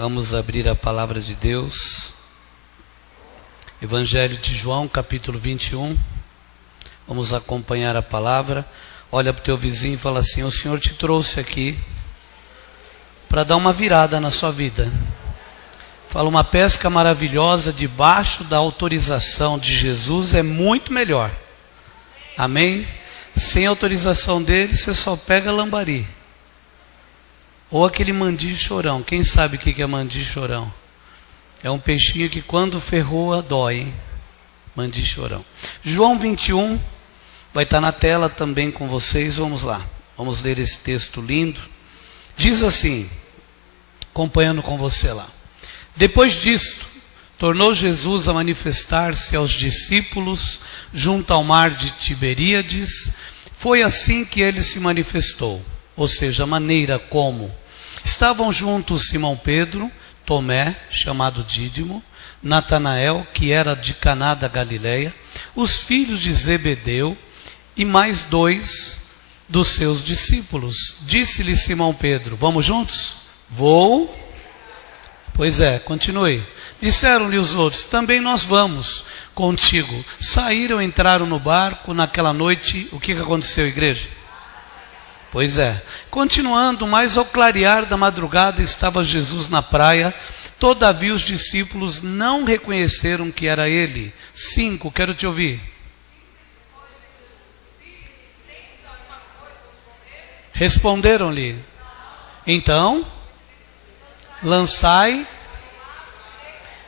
Vamos abrir a palavra de Deus. Evangelho de João, capítulo 21. Vamos acompanhar a palavra. Olha para o teu vizinho e fala assim: o Senhor te trouxe aqui para dar uma virada na sua vida. Fala, uma pesca maravilhosa debaixo da autorização de Jesus é muito melhor. Amém? Sem autorização dele, você só pega lambari. Ou aquele mandi chorão. Quem sabe o que é mandi chorão? É um peixinho que quando ferroa dói, hein? Mandi chorão. João 21, vai estar na tela também com vocês. Vamos lá, vamos ler esse texto lindo. Diz assim, acompanhando com você lá: depois disto, tornou Jesus a manifestar-se aos discípulos junto ao mar de Tiberíades. Foi assim que ele se manifestou, ou seja, a maneira como estavam juntos Simão Pedro, Tomé, chamado Dídimo, Natanael, que era de Caná da Galileia, os filhos de Zebedeu e mais 2 dos seus discípulos. Disse-lhe Simão Pedro: vamos juntos? Vou. Pois é, continue. Disseram-lhe os outros: também nós vamos contigo. Saíram, entraram no barco. Naquela noite, o que aconteceu, igreja? Pois é, continuando, mas ao clarear da madrugada estava Jesus na praia. Todavia os discípulos não reconheceram que era ele. 5, quero te ouvir. Responderam-lhe: então, lançai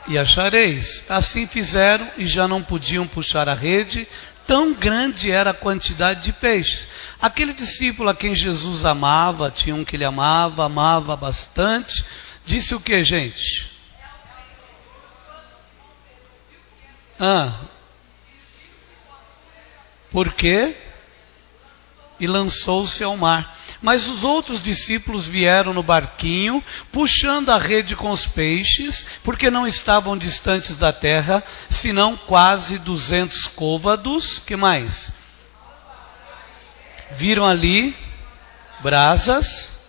e achareis. Assim fizeram e já não podiam puxar a rede, tão grande era a quantidade de peixes. Aquele discípulo a quem Jesus amava, tinha um que ele amava bastante, disse o que, gente? Por quê? E lançou-se ao mar. Mas os outros discípulos vieram no barquinho, puxando a rede com os peixes, porque não estavam distantes da terra, senão quase 200 côvados. Que mais? Viram ali brasas,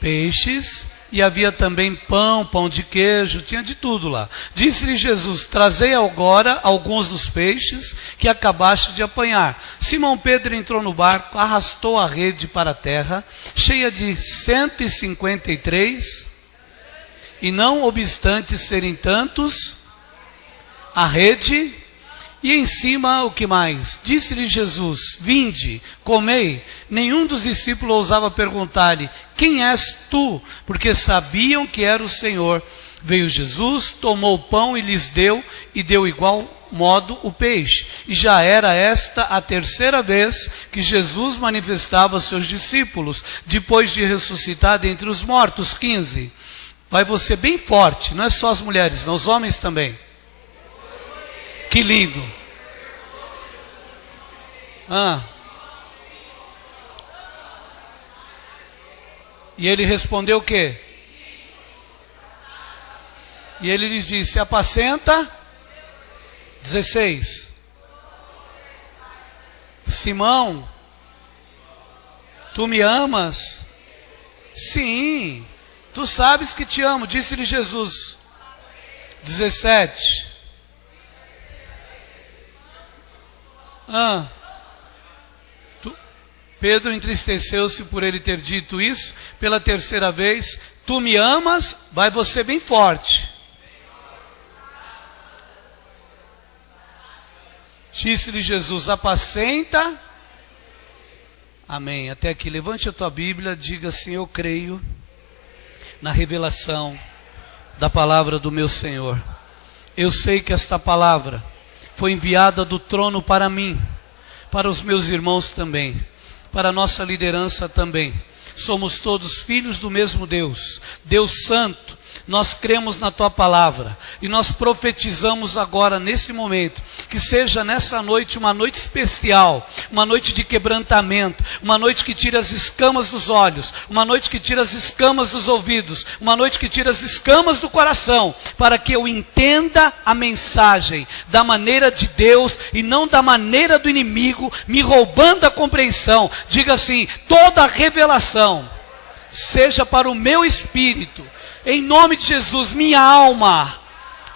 peixes, e havia também pão de queijo, tinha de tudo lá. Disse-lhe Jesus: trazei agora alguns dos peixes que acabaste de apanhar. Simão Pedro entrou no barco, arrastou a rede para a terra, cheia de 153, e não obstante serem tantos, a rede, e em cima o que mais? Disse-lhe Jesus: vinde, comei. Nenhum dos discípulos ousava perguntar-lhe: quem és tu? Porque sabiam que era o Senhor. Veio Jesus, tomou o pão e lhes deu, e deu igual modo o peixe. E já era esta a 3ª vez que Jesus manifestava aos seus discípulos, depois de ressuscitar dentre os mortos. 15. Vai você bem forte, não é só as mulheres, não, os homens também. Que lindo. E ele respondeu o quê? E ele lhes disse: apacenta. 16. Simão, tu me amas? Sim, tu sabes que te amo. Disse-lhe Jesus. 17. Pedro entristeceu-se por ele ter dito isso pela 3ª vez. Tu me amas? Vai você bem forte. Disse-lhe Jesus: apacenta. Amém. Até aqui. Levante a tua Bíblia, diga assim: eu creio na revelação da palavra do meu Senhor. Eu sei que esta palavra foi enviada do trono para mim, para os meus irmãos também, para a nossa liderança também. Somos todos filhos do mesmo Deus, Deus Santo. Nós cremos na tua palavra e nós profetizamos agora, nesse momento, que seja nessa noite uma noite especial, uma noite de quebrantamento, uma noite que tira as escamas dos olhos, uma noite que tira as escamas dos ouvidos, uma noite que tira as escamas do coração, para que eu entenda a mensagem da maneira de Deus e não da maneira do inimigo, me roubando a compreensão. Diga assim: toda a revelação seja para o meu espírito, Em nome de Jesus, minha alma,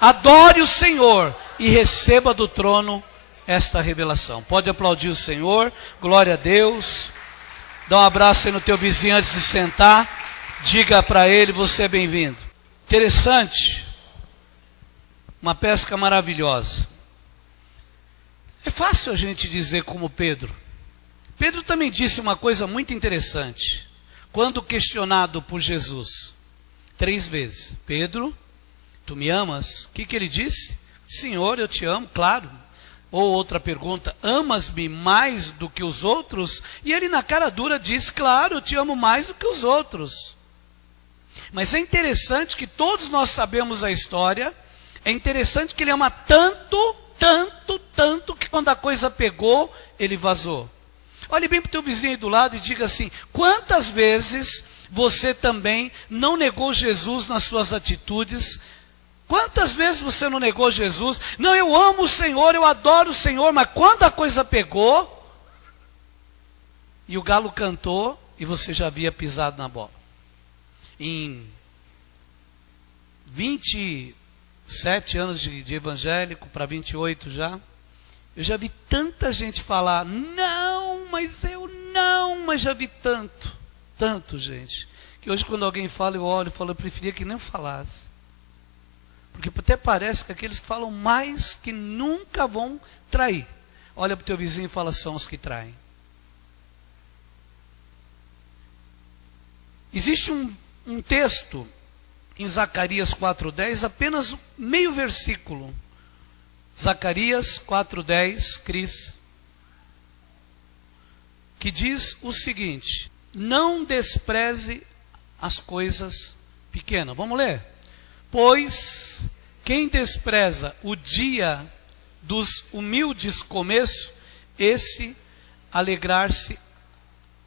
adore o Senhor e receba do trono esta revelação. Pode aplaudir o Senhor, glória a Deus. Dá um abraço aí no teu vizinho antes de sentar. Diga para ele, você é bem-vindo. Interessante. Uma pesca maravilhosa. É fácil a gente dizer como Pedro. Pedro também disse uma coisa muito interessante. Quando questionado por Jesus, 3 vezes. Pedro, tu me amas? O que ele disse? Senhor, eu te amo, claro. Ou outra pergunta, amas-me mais do que os outros? E ele na cara dura disse, claro, eu te amo mais do que os outros. Mas é interessante que todos nós sabemos a história. É interessante que ele ama tanto, tanto, tanto, que quando a coisa pegou, ele vazou. Olhe bem para o teu vizinho aí do lado e diga assim, quantas vezes você também não negou Jesus nas suas atitudes? Quantas vezes você não negou Jesus? Não, eu amo o Senhor, eu adoro o Senhor, mas quando a coisa pegou, e o galo cantou, e você já havia pisado na bola. Em 27 anos de evangélico, para 28 já, eu já vi tanta gente falar, não, mas eu não, mas já vi tanto gente, que hoje quando alguém fala, eu olho e falo, eu preferia que nem falasse. Porque até parece que aqueles que falam mais que nunca vão trair. Olha para o teu vizinho e fala, são os que traem. Existe um texto em Zacarias 4:10, apenas meio versículo. Zacarias 4:10, Cris, que diz o seguinte, não despreze as coisas pequenas. Vamos ler? Pois quem despreza o dia dos humildes começo, esse alegrar-se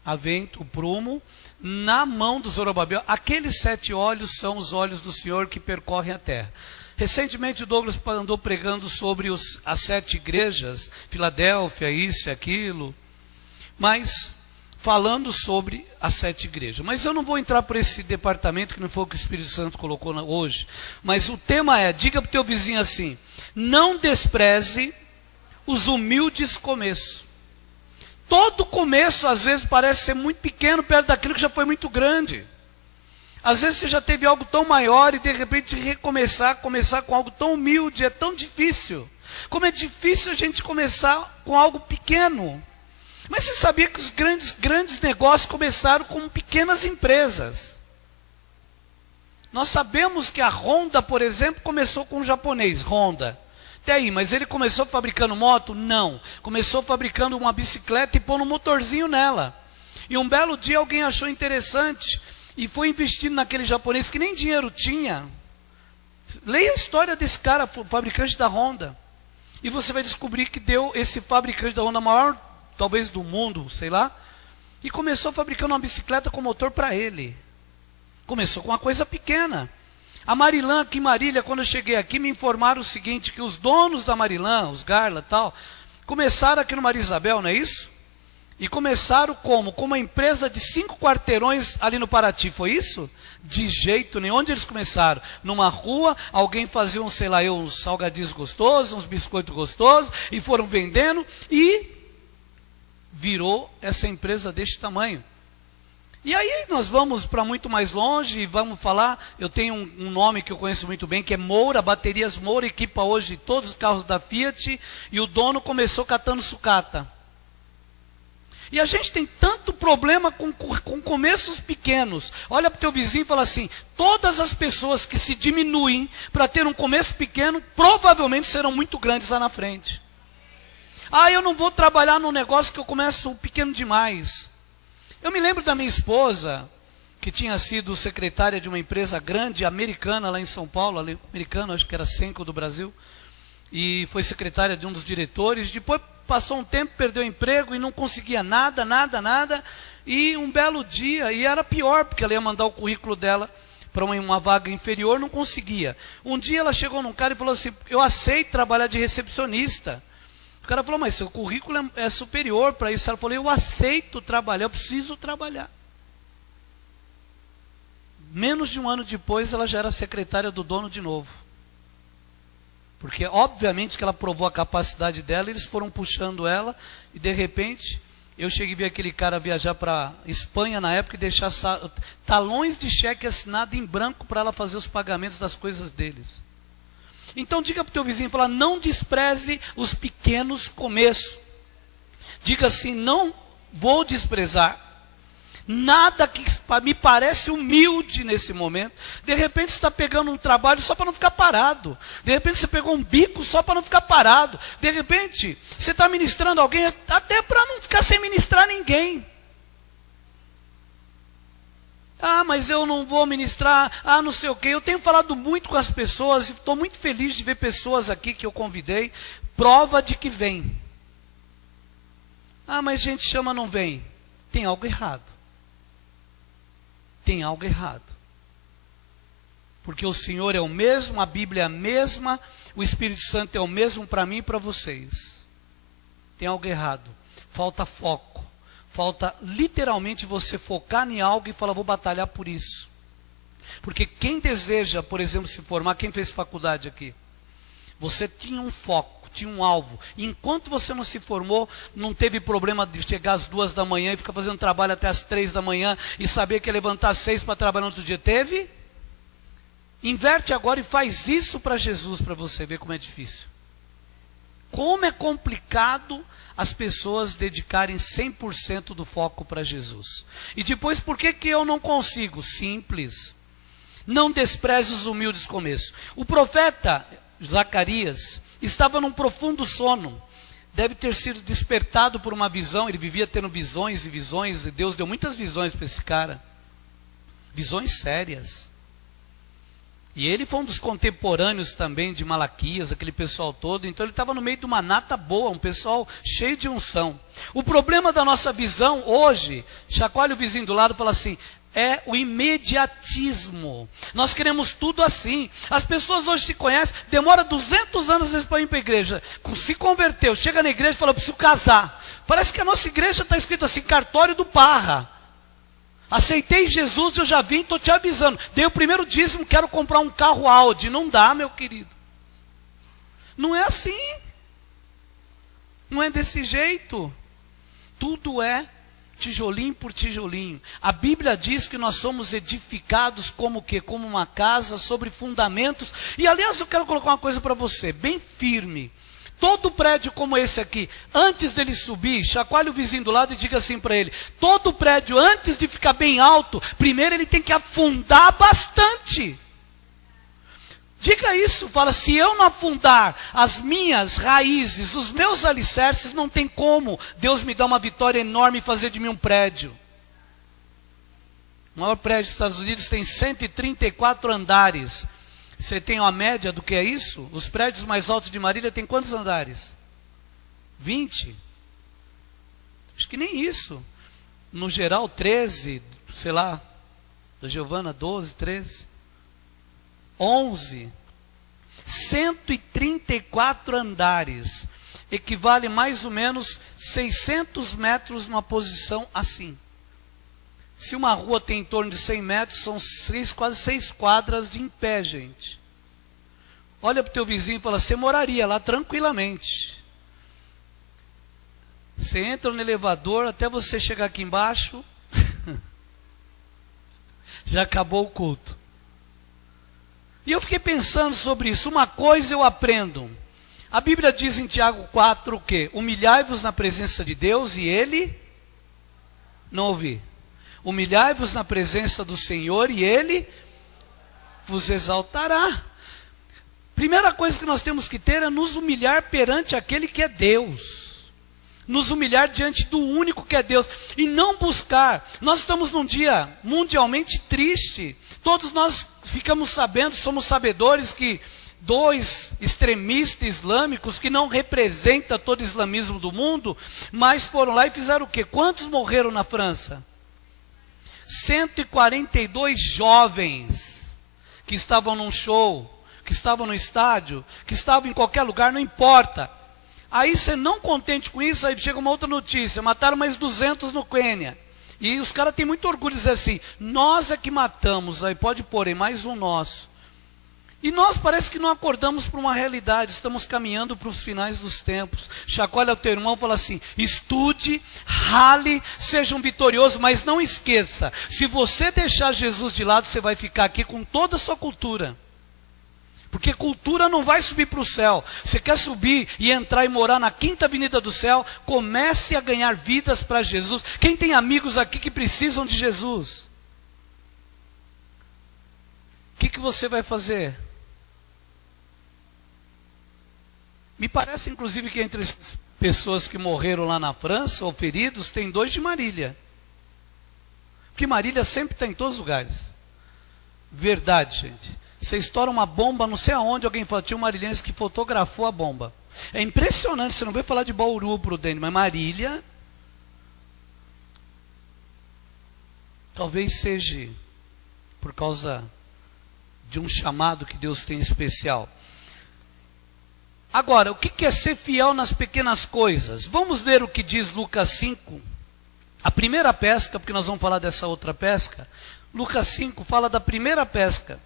a vento, o prumo, na mão do Zorobabel. Aqueles 7 olhos são os olhos do Senhor que percorrem a terra. Recentemente o Douglas andou pregando sobre as 7 igrejas, Filadélfia, isso e aquilo, mas falando sobre as 7 igrejas. Mas eu não vou entrar por esse departamento, que não foi o que o Espírito Santo colocou hoje. Mas o tema é, diga para o teu vizinho assim, não despreze os humildes começos. Todo começo, às vezes, parece ser muito pequeno, perto daquilo que já foi muito grande. Às vezes você já teve algo tão maior e de repente começar com algo tão humilde, é tão difícil. Como é difícil a gente começar com algo pequeno. Mas você sabia que os grandes negócios começaram com pequenas empresas? Nós sabemos que a Honda, por exemplo, começou com um japonês, Honda. Até aí, mas ele começou fabricando moto? Não. Começou fabricando uma bicicleta e pondo um motorzinho nela. E um belo dia alguém achou interessante e foi investindo naquele japonês que nem dinheiro tinha. Leia a história desse cara, fabricante da Honda. E você vai descobrir que deu esse fabricante da Honda maior, talvez do mundo, sei lá, e começou fabricando uma bicicleta com motor para ele. Começou com uma coisa pequena. A Marilã, aqui em Marília, quando eu cheguei aqui, me informaram o seguinte, que os donos da Marilã, os Garla e tal, começaram aqui no Maria Isabel, não é isso? E começaram como? Com uma empresa de 5 quarteirões ali no Paraty, foi isso? De jeito nenhum. Onde eles começaram? Numa rua, alguém fazia uns salgadinhos gostosos, uns biscoitos gostosos, e foram vendendo, e virou essa empresa deste tamanho. E aí nós vamos para muito mais longe e vamos falar, eu tenho um nome que eu conheço muito bem, que é Moura, Baterias Moura, equipa hoje todos os carros da Fiat, e o dono começou catando sucata. E a gente tem tanto problema com começos pequenos. Olha para o teu vizinho e fala assim, todas as pessoas que se diminuem para ter um começo pequeno, provavelmente serão muito grandes lá na frente. Ah, eu não vou trabalhar num negócio que eu começo pequeno demais. Eu me lembro da minha esposa, que tinha sido secretária de uma empresa grande, americana lá em São Paulo, americana, acho que era Senco do Brasil, e foi secretária de um dos diretores. Depois passou um tempo, perdeu o emprego e não conseguia nada, e um belo dia, e era pior, porque ela ia mandar o currículo dela para uma vaga inferior, não conseguia. Um dia ela chegou num cara e falou assim, eu aceito trabalhar de recepcionista. O cara falou, mas seu currículo é superior para isso. Ela falou, eu aceito trabalhar, eu preciso trabalhar. Menos de um ano depois, ela já era secretária do dono de novo. Porque, obviamente, que ela provou a capacidade dela, eles foram puxando ela, e de repente, eu cheguei a ver aquele cara viajar para Espanha na época e deixar talões de cheque assinado em branco para ela fazer os pagamentos das coisas deles. Então diga para o teu vizinho, fala, não despreze os pequenos começos. Diga assim, não vou desprezar. Nada que me parece humilde nesse momento. De repente você está pegando um trabalho só para não ficar parado. De repente você pegou um bico só para não ficar parado. De repente você está ministrando alguém até para não ficar sem ministrar ninguém. Ah, mas eu não vou ministrar, não sei o quê. Eu tenho falado muito com as pessoas e estou muito feliz de ver pessoas aqui que eu convidei. Prova de que vem. Ah, mas gente chama, não vem. Tem algo errado. Tem algo errado. Porque o Senhor é o mesmo, a Bíblia é a mesma, o Espírito Santo é o mesmo para mim e para vocês. Tem algo errado. Falta foco. Falta literalmente você focar em algo e falar, vou batalhar por isso. Porque quem deseja, por exemplo, se formar, quem fez faculdade aqui? Você tinha um foco. Tinha um alvo. Enquanto você não se formou, não teve problema de chegar às 2 da manhã e ficar fazendo trabalho até às 3 da manhã e saber que ia levantar às 6 para trabalhar no outro dia. Teve? Inverte agora e faz isso para Jesus, para você ver como é difícil. Como é complicado as pessoas dedicarem 100% do foco para Jesus. E depois, por que eu não consigo? Simples. Não despreze os humildes começos. O profeta Zacarias estava num profundo sono, deve ter sido despertado por uma visão, ele vivia tendo visões e visões, e Deus deu muitas visões para esse cara, visões sérias, e ele foi um dos contemporâneos também de Malaquias, aquele pessoal todo, então ele estava no meio de uma nata boa, um pessoal cheio de unção. O problema da nossa visão hoje, chacoalha o vizinho do lado e fala assim, é o imediatismo. Nós queremos tudo assim. As pessoas hoje se conhecem, demora 200 anos às vezes para ir para a igreja. Se converteu, chega na igreja e fala, eu preciso casar. Parece que a nossa igreja está escrito assim, cartório do Parra. Aceitei Jesus, eu já vim, estou te avisando. Dei o primeiro dízimo, quero comprar um carro Audi. Não dá, meu querido. Não é assim. Não é desse jeito. Tudo é tijolinho por tijolinho. A Bíblia diz que nós somos edificados como o quê? Como uma casa sobre fundamentos. E aliás, eu quero colocar uma coisa para você, bem firme. Todo prédio como esse aqui, antes dele subir, chacoalhe o vizinho do lado e diga assim para ele, todo prédio, antes de ficar bem alto, primeiro ele tem que afundar bastante. Diga isso, fala, se eu não afundar as minhas raízes, os meus alicerces, não tem como Deus me dar uma vitória enorme e fazer de mim um prédio. O maior prédio dos Estados Unidos tem 134 andares. Você tem uma média do que é isso? Os prédios mais altos de Marília têm quantos andares? 20? Acho que nem isso. No geral, 13, sei lá, da Giovana, 12, 13. 11, 134 andares, equivale mais ou menos 600 metros numa posição assim. Se uma rua tem em torno de 100 metros, são quase 6 quadras de em pé, gente. Olha para o teu vizinho e fala, você moraria lá tranquilamente. Você entra no elevador, até você chegar aqui embaixo, já acabou o culto. E eu fiquei pensando sobre isso. Uma coisa eu aprendo. A Bíblia diz em Tiago 4 o quê? Humilhai-vos na presença de Deus e Ele... Não ouvi. Humilhai-vos na presença do Senhor e Ele vos exaltará. Primeira coisa que nós temos que ter é nos humilhar perante aquele que é Deus. Nos humilhar diante do único que é Deus. E não buscar. Nós estamos num dia mundialmente triste. Todos nós ficamos sabendo, somos sabedores que 2 extremistas islâmicos, que não representam todo o islamismo do mundo, mas foram lá e fizeram o quê? Quantos morreram na França? 142 jovens que estavam num show, que estavam no estádio, que estavam em qualquer lugar, não importa. Aí você não contente com isso, aí chega uma outra notícia, mataram mais 200 no Quênia. E os caras têm muito orgulho de dizer assim, nós é que matamos, aí pode pôr em mais um nosso. E nós parece que não acordamos para uma realidade, estamos caminhando para os finais dos tempos. Chacoalha o teu irmão e fala assim, estude, rale, seja um vitorioso, mas não esqueça, se você deixar Jesus de lado, você vai ficar aqui com toda a sua cultura. Porque cultura não vai subir para o céu. Você quer subir e entrar e morar na quinta avenida do céu, comece a ganhar vidas para Jesus. Quem tem amigos aqui que precisam de Jesus? O que você vai fazer? Me parece, inclusive, que entre as pessoas que morreram lá na França, ou feridos, tem 2 de Marília. Porque Marília sempre está em todos os lugares. Verdade, gente. Você estoura uma bomba, não sei aonde, alguém fala, tinha um marilhense que fotografou a bomba. É impressionante, você não veio falar de Bauru, Prudente, mas Marília, talvez seja por causa de um chamado que Deus tem especial. Agora, o que é ser fiel nas pequenas coisas? Vamos ver o que diz Lucas 5. A primeira pesca, porque nós vamos falar dessa outra pesca. Lucas 5 fala da primeira pesca.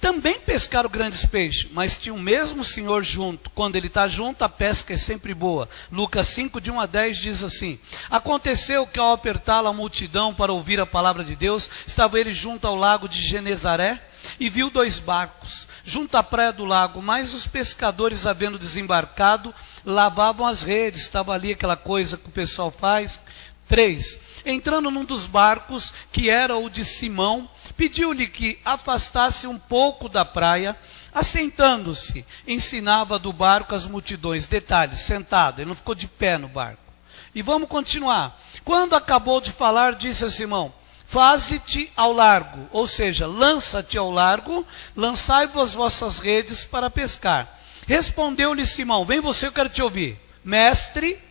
Também pescaram grandes peixes, mas tinha o mesmo Senhor junto. Quando Ele está junto, a pesca é sempre boa. Lucas 5, de 1 a 10, diz assim. Aconteceu que ao apertá-la a multidão para ouvir a palavra de Deus, estava ele junto ao lago de Genezaré, e viu 2 barcos, junto à praia do lago, mas os pescadores, havendo desembarcado, lavavam as redes. Estava ali aquela coisa que o pessoal faz. 3. Entrando num dos barcos, que era o de Simão, pediu-lhe que afastasse um pouco da praia. Assentando-se, ensinava do barco as multidões. Detalhe, sentado, ele não ficou de pé no barco. E vamos continuar. Quando acabou de falar, disse a Simão, faze-te ao largo, ou seja, lança-te ao largo, lançai-vos as vossas redes para pescar. Respondeu-lhe Simão, vem você, eu quero te ouvir. Mestre,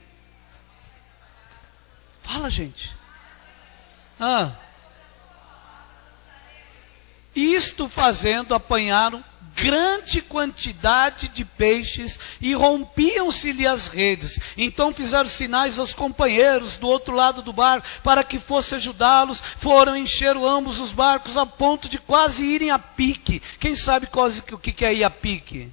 fala, gente. Isto fazendo, apanharam grande quantidade de peixes e rompiam-se-lhe as redes. Então fizeram sinais aos companheiros do outro lado do barco para que fosse ajudá-los. Foram, encheram ambos os barcos a ponto de quase irem a pique. Quem sabe o que é ir a pique?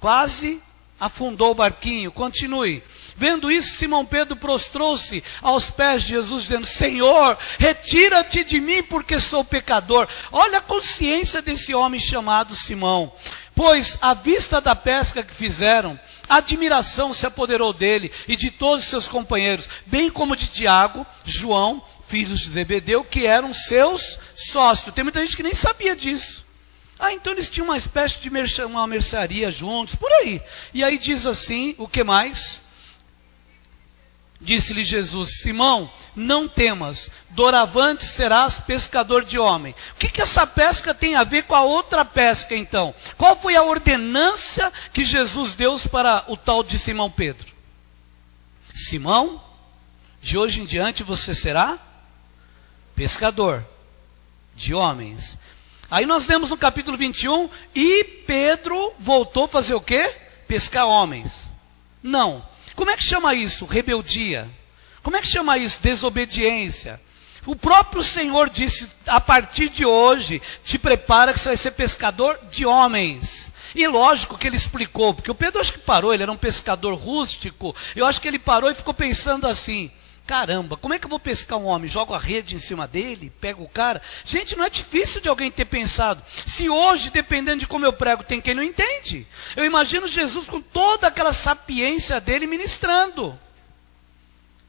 Quase afundou o barquinho. Continue. Vendo isso, Simão Pedro prostrou-se aos pés de Jesus, dizendo, Senhor, retira-te de mim, porque sou pecador. Olha a consciência desse homem chamado Simão. Pois, à vista da pesca que fizeram, a admiração se apoderou dele e de todos os seus companheiros, bem como de Tiago, João, filhos de Zebedeu, que eram seus sócios. Tem muita gente que nem sabia disso. Então eles tinham uma espécie de uma mercearia juntos, por aí. E aí diz assim, o que mais? Disse-lhe Jesus, Simão, não temas, doravante serás pescador de homem. O que essa pesca tem a ver com a outra pesca então? Qual foi a ordenança que Jesus deu para o tal de Simão Pedro? Simão, de hoje em diante você será pescador de homens. Aí nós lemos no capítulo 21, e Pedro voltou a fazer o quê? Pescar homens. Não. Como é que chama isso? Rebeldia. Como é que chama isso? Desobediência. O próprio Senhor disse, a partir de hoje, te prepara que você vai ser pescador de homens. E lógico que ele explicou, porque o Pedro acho que parou, ele era um pescador rústico. Eu acho que ele parou e ficou pensando assim, caramba, como é que eu vou pescar um homem? Jogo a rede em cima dele, pego o cara? Gente, não é difícil de alguém ter pensado. Se hoje, dependendo de como eu prego, tem quem não entende. Eu imagino Jesus com toda aquela sapiência dele ministrando.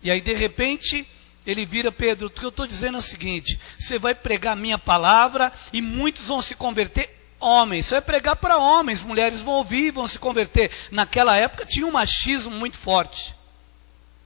E aí, de repente, ele vira, Pedro, o que eu estou dizendo é o seguinte, você vai pregar a minha palavra e muitos vão se converter. Homens, você vai pregar para homens, mulheres vão ouvir e vão se converter. Naquela época tinha um machismo muito forte.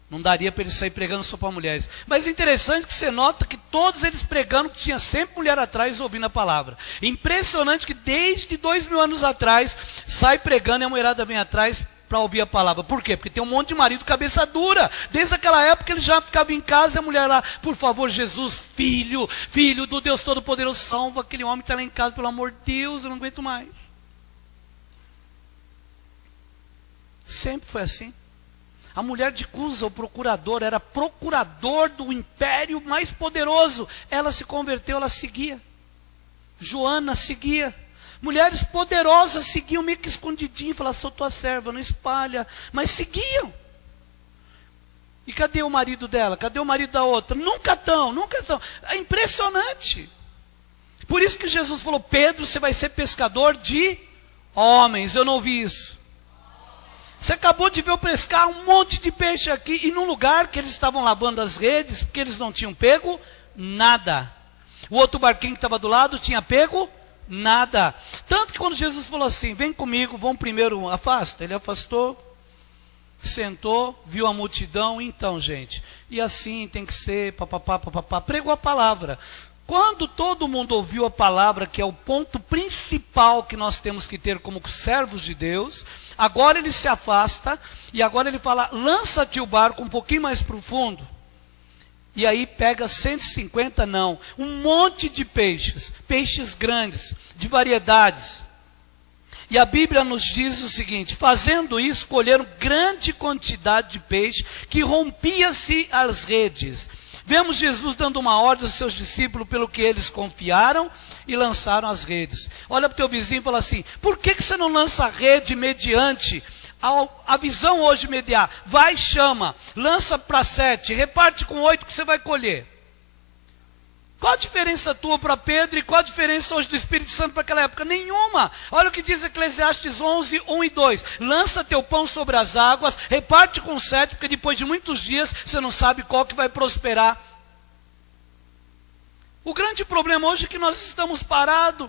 Não daria para ele sair pregando só para mulheres. Mas é interessante que você nota que todos eles pregando, que tinha sempre mulher atrás ouvindo a palavra. Impressionante que desde 2000 anos atrás, sai pregando e a mulherada vem atrás para ouvir a palavra. Por quê? Porque tem um monte de marido cabeça dura. Desde aquela época ele já ficava em casa e a mulher lá, por favor, Jesus, filho do Deus Todo-Poderoso, salva aquele homem que está lá em casa, pelo amor de Deus, eu não aguento mais. Sempre foi assim. A mulher de Cusa, o procurador, era procurador do império mais poderoso. Ela se converteu, ela seguia. Joana seguia. Mulheres poderosas seguiam meio que escondidinho, falavam, sou tua serva, não espalha. Mas seguiam. E cadê o marido dela? Cadê o marido da outra? Nunca estão, nunca estão. É impressionante. Por isso que Jesus falou, Pedro, você vai ser pescador de homens. Eu não ouvi isso. Você acabou de ver eu pescar um monte de peixe aqui, e num lugar que eles estavam lavando as redes, porque eles não tinham pego nada. O outro barquinho que estava do lado tinha pego nada. Tanto que quando Jesus falou assim, vem comigo, vamos primeiro, afasta. Ele afastou, sentou, viu a multidão, então gente, e assim tem que ser, papapá, papapá, pregou a palavra. Quando todo mundo ouviu a palavra, que é o ponto principal que nós temos que ter como servos de Deus, agora ele se afasta, e agora ele fala, lança-te o barco um pouquinho mais profundo, e aí pega 150, não, um monte de peixes, peixes grandes, de variedades. E a Bíblia nos diz o seguinte, fazendo isso, colheram grande quantidade de peixe, que rompia-se as redes. Vemos Jesus dando uma ordem aos seus discípulos, pelo que eles confiaram, e lançaram as redes. Olha para o teu vizinho e fala assim, por que você não lança a rede mediante a visão hoje mediar? Vai, chama, lança para 7, reparte com 8 que você vai colher. Qual a diferença tua para Pedro e qual a diferença hoje do Espírito Santo para aquela época? Nenhuma. Olha o que diz Eclesiastes 11, 1 e 2. Lança teu pão sobre as águas, reparte com 7, porque depois de muitos dias você não sabe qual que vai prosperar. O grande problema hoje é que nós estamos parados.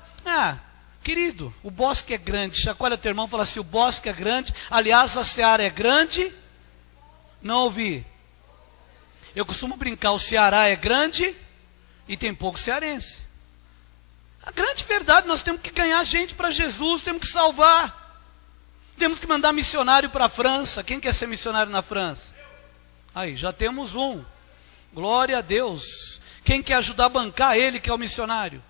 Querido, o bosque é grande. Chacoalha teu irmão e fala assim, o bosque é grande. Aliás, a seara é grande. Não ouvi. Eu costumo brincar, o Ceará é grande e tem pouco cearense. A grande verdade, nós temos que ganhar gente para Jesus, temos que salvar. Temos que mandar missionário para a França. Quem quer ser missionário na França? Aí, já temos um. Glória a Deus. Quem quer ajudar a bancar ele que é o missionário?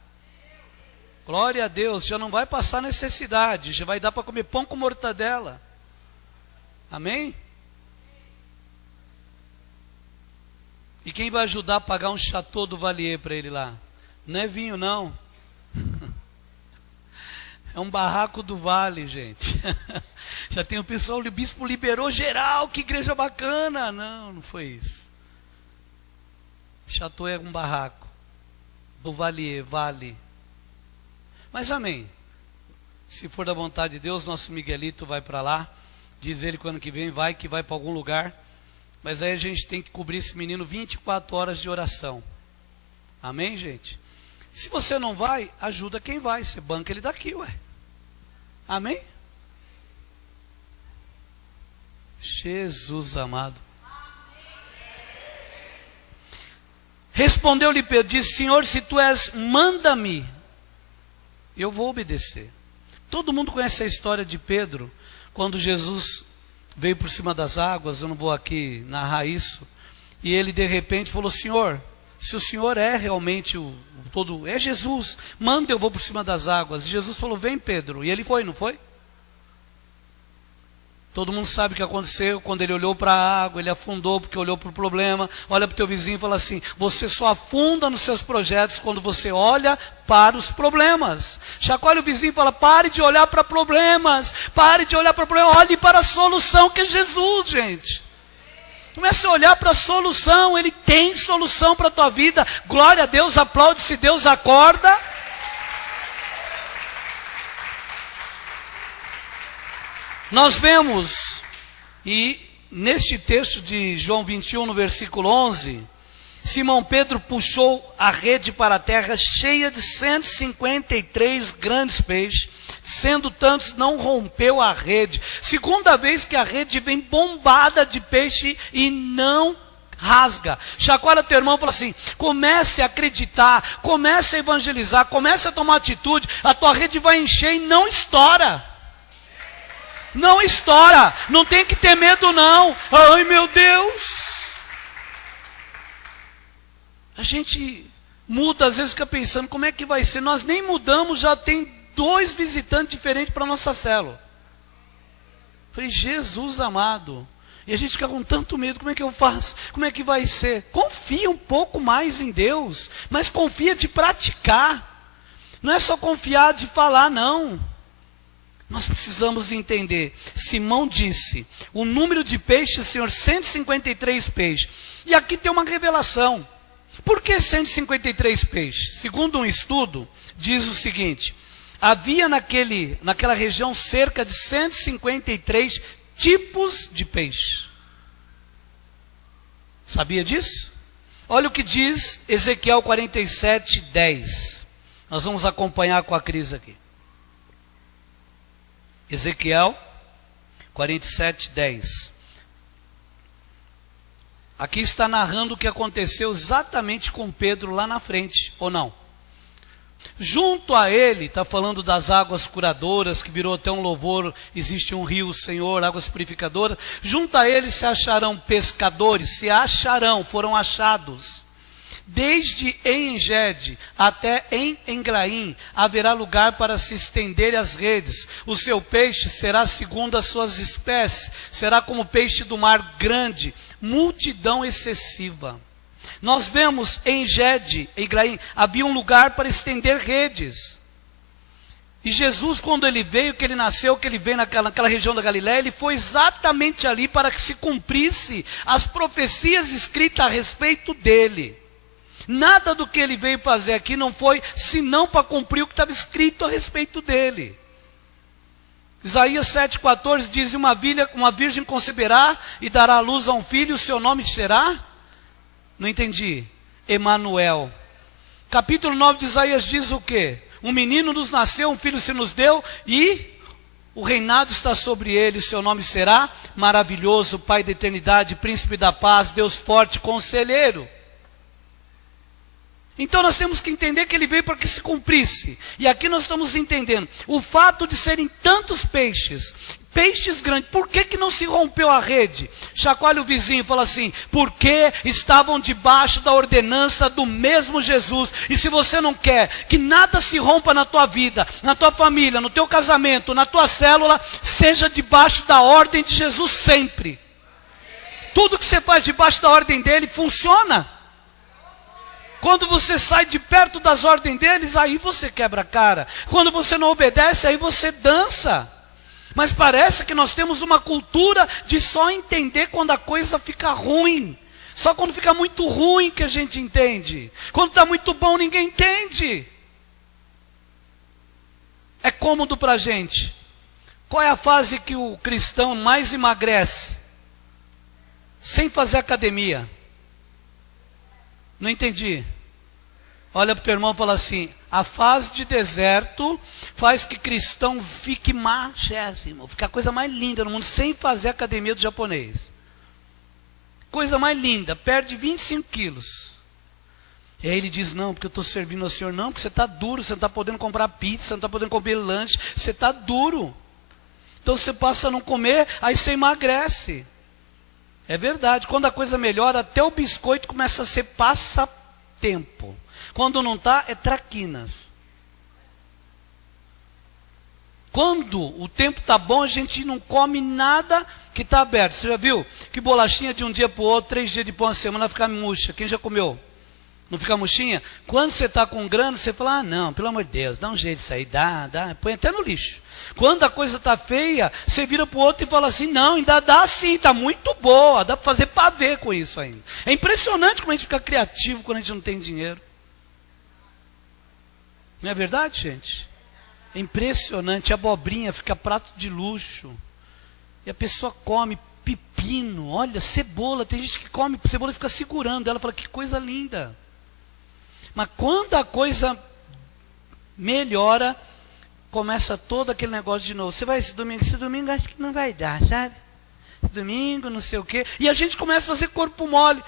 Glória a Deus, já não vai passar necessidade, já vai dar para comer pão com mortadela. Amém? E quem vai ajudar a pagar um Chateau do Valier para ele lá? Não é vinho, não. É um barraco do Vale, gente. Já tem o pessoal, o bispo liberou geral, que igreja bacana. Não, não foi isso. Chateau é um barraco. Do Valier, vale. Mas amém. Se for da vontade de Deus, nosso Miguelito vai para lá. Diz ele que o ano que vem vai, que vai para algum lugar. Mas aí a gente tem que cobrir esse menino 24 horas de oração. Amém, gente? Se você não vai, ajuda quem vai. Você banca ele daqui, ué. Amém? Jesus amado. Respondeu-lhe Pedro, disse, Senhor, se tu és, manda-me. Eu vou obedecer. Todo mundo conhece a história de Pedro, quando Jesus veio por cima das águas, eu não vou aqui narrar isso, e ele de repente falou, Senhor, se o Senhor é realmente é Jesus, manda eu vou por cima das águas. E Jesus falou, vem Pedro, e ele foi, não foi? Todo mundo sabe o que aconteceu, quando ele olhou para a água, ele afundou porque olhou para o problema. Olha para o teu vizinho e fala assim, você só afunda nos seus projetos quando você olha para os problemas. Chacoalha o vizinho e fala, pare de olhar para problemas, pare de olhar para problemas, olhe para a solução que é Jesus, gente. Comece a olhar para a solução, Ele tem solução para a tua vida. Glória a Deus, aplaude se Deus acorda. Nós vemos, e neste texto de João 21, no versículo 11, Simão Pedro puxou a rede para a terra cheia de 153 grandes peixes, sendo tantos, não rompeu a rede. Segunda vez que a rede vem bombada de peixe e não rasga. Chacoalha teu irmão e fala assim, comece a acreditar, comece a evangelizar, comece a tomar atitude, a tua rede vai encher e não estoura. Não estoura, não tem que ter medo não. Ai meu Deus. A gente muda, às vezes fica pensando, como é que vai ser? Nós nem mudamos, já tem 2 visitantes diferentes para a nossa célula. Falei, Jesus amado. E a gente fica com tanto medo, como é que eu faço? Como é que vai ser? Confia um pouco mais em Deus, mas confia de praticar. Não é só confiar de falar, não. Nós precisamos entender. Simão disse, o número de peixes, Senhor, 153 peixes. E aqui tem uma revelação. Por que 153 peixes? Segundo um estudo, diz o seguinte, havia naquela região cerca de 153 tipos de peixe. Sabia disso? Olha o que diz Ezequiel 47, 10. Nós vamos acompanhar com a Cris aqui. Ezequiel 47, 10. Aqui está narrando o que aconteceu exatamente com Pedro lá na frente, ou não? Junto a ele, está falando das águas curadoras, que virou até um louvor, existe um rio, Senhor, águas purificadoras. Junto a ele se acharão pescadores, foram achados. Desde En-Gede até Engraim haverá lugar para se estender as redes. O seu peixe será segundo as suas espécies, será como peixe do mar grande, multidão excessiva. Nós vemos En-Gede, Engraim, havia um lugar para estender redes. E Jesus, quando ele veio, que ele nasceu, que ele veio naquela região da Galiléia, ele foi exatamente ali para que se cumprisse as profecias escritas a respeito dele. Nada do que ele veio fazer aqui não foi senão para cumprir o que estava escrito a respeito dele. Isaías 7,14 diz, uma virgem conceberá e dará à luz a um filho, o seu nome será? Não entendi. Emanuel. Capítulo 9 de Isaías diz o quê? Um menino nos nasceu, um filho se nos deu e o reinado está sobre ele, o seu nome será maravilhoso, Pai da eternidade, príncipe da paz, Deus forte, conselheiro. Então nós temos que entender que ele veio para que se cumprisse. E aqui nós estamos entendendo. O fato de serem tantos peixes, peixes grandes, por que não se rompeu a rede? Chacoalha o vizinho e fala assim, porque estavam debaixo da ordenança do mesmo Jesus. E se você não quer que nada se rompa na tua vida, na tua família, no teu casamento, na tua célula, seja debaixo da ordem de Jesus sempre. Tudo que você faz debaixo da ordem dele funciona. Quando você sai de perto das ordens deles, aí você quebra a cara. Quando você não obedece, aí você dança. Mas parece que nós temos uma cultura de só entender quando a coisa fica ruim. Só quando fica muito ruim que a gente entende. Quando está muito bom, ninguém entende. É cômodo para a gente. Qual é a fase que o cristão mais emagrece? Sem fazer academia. Não entendi. Olha para o teu irmão e fala assim, a fase de deserto faz que cristão fique magésimo, fica a coisa mais linda no mundo, sem fazer academia do japonês. Coisa mais linda, perde 25 quilos. E aí ele diz, não, porque eu estou servindo ao Senhor. Não, porque você está duro, você não está podendo comprar pizza, você não está podendo comer lanche, você está duro. Então você passa a não comer, aí você emagrece. É verdade, quando a coisa melhora, até o biscoito começa a ser passatempo. Quando não está, é traquinas. Quando o tempo está bom, a gente não come nada que está aberto. Você já viu que bolachinha de um dia para o outro, 3 dias depois, uma semana, fica murcha. Quem já comeu? Não fica murchinha? Quando você está com grana, você fala, ah não, pelo amor de Deus, dá um jeito disso aí, dá, põe até no lixo. Quando a coisa está feia, você vira para o outro e fala assim, não, ainda dá sim, está muito boa, dá para fazer pavê com isso ainda. É impressionante como a gente fica criativo quando a gente não tem dinheiro. Não é verdade, gente? É impressionante, a abobrinha fica prato de luxo. E a pessoa come pepino, olha, cebola, tem gente que come cebola e fica segurando, ela fala, que coisa linda. Mas quando a coisa melhora, começa todo aquele negócio de novo. Você vai esse domingo acho que não vai dar, sabe? Esse domingo, não sei o quê. E a gente começa a fazer corpo mole.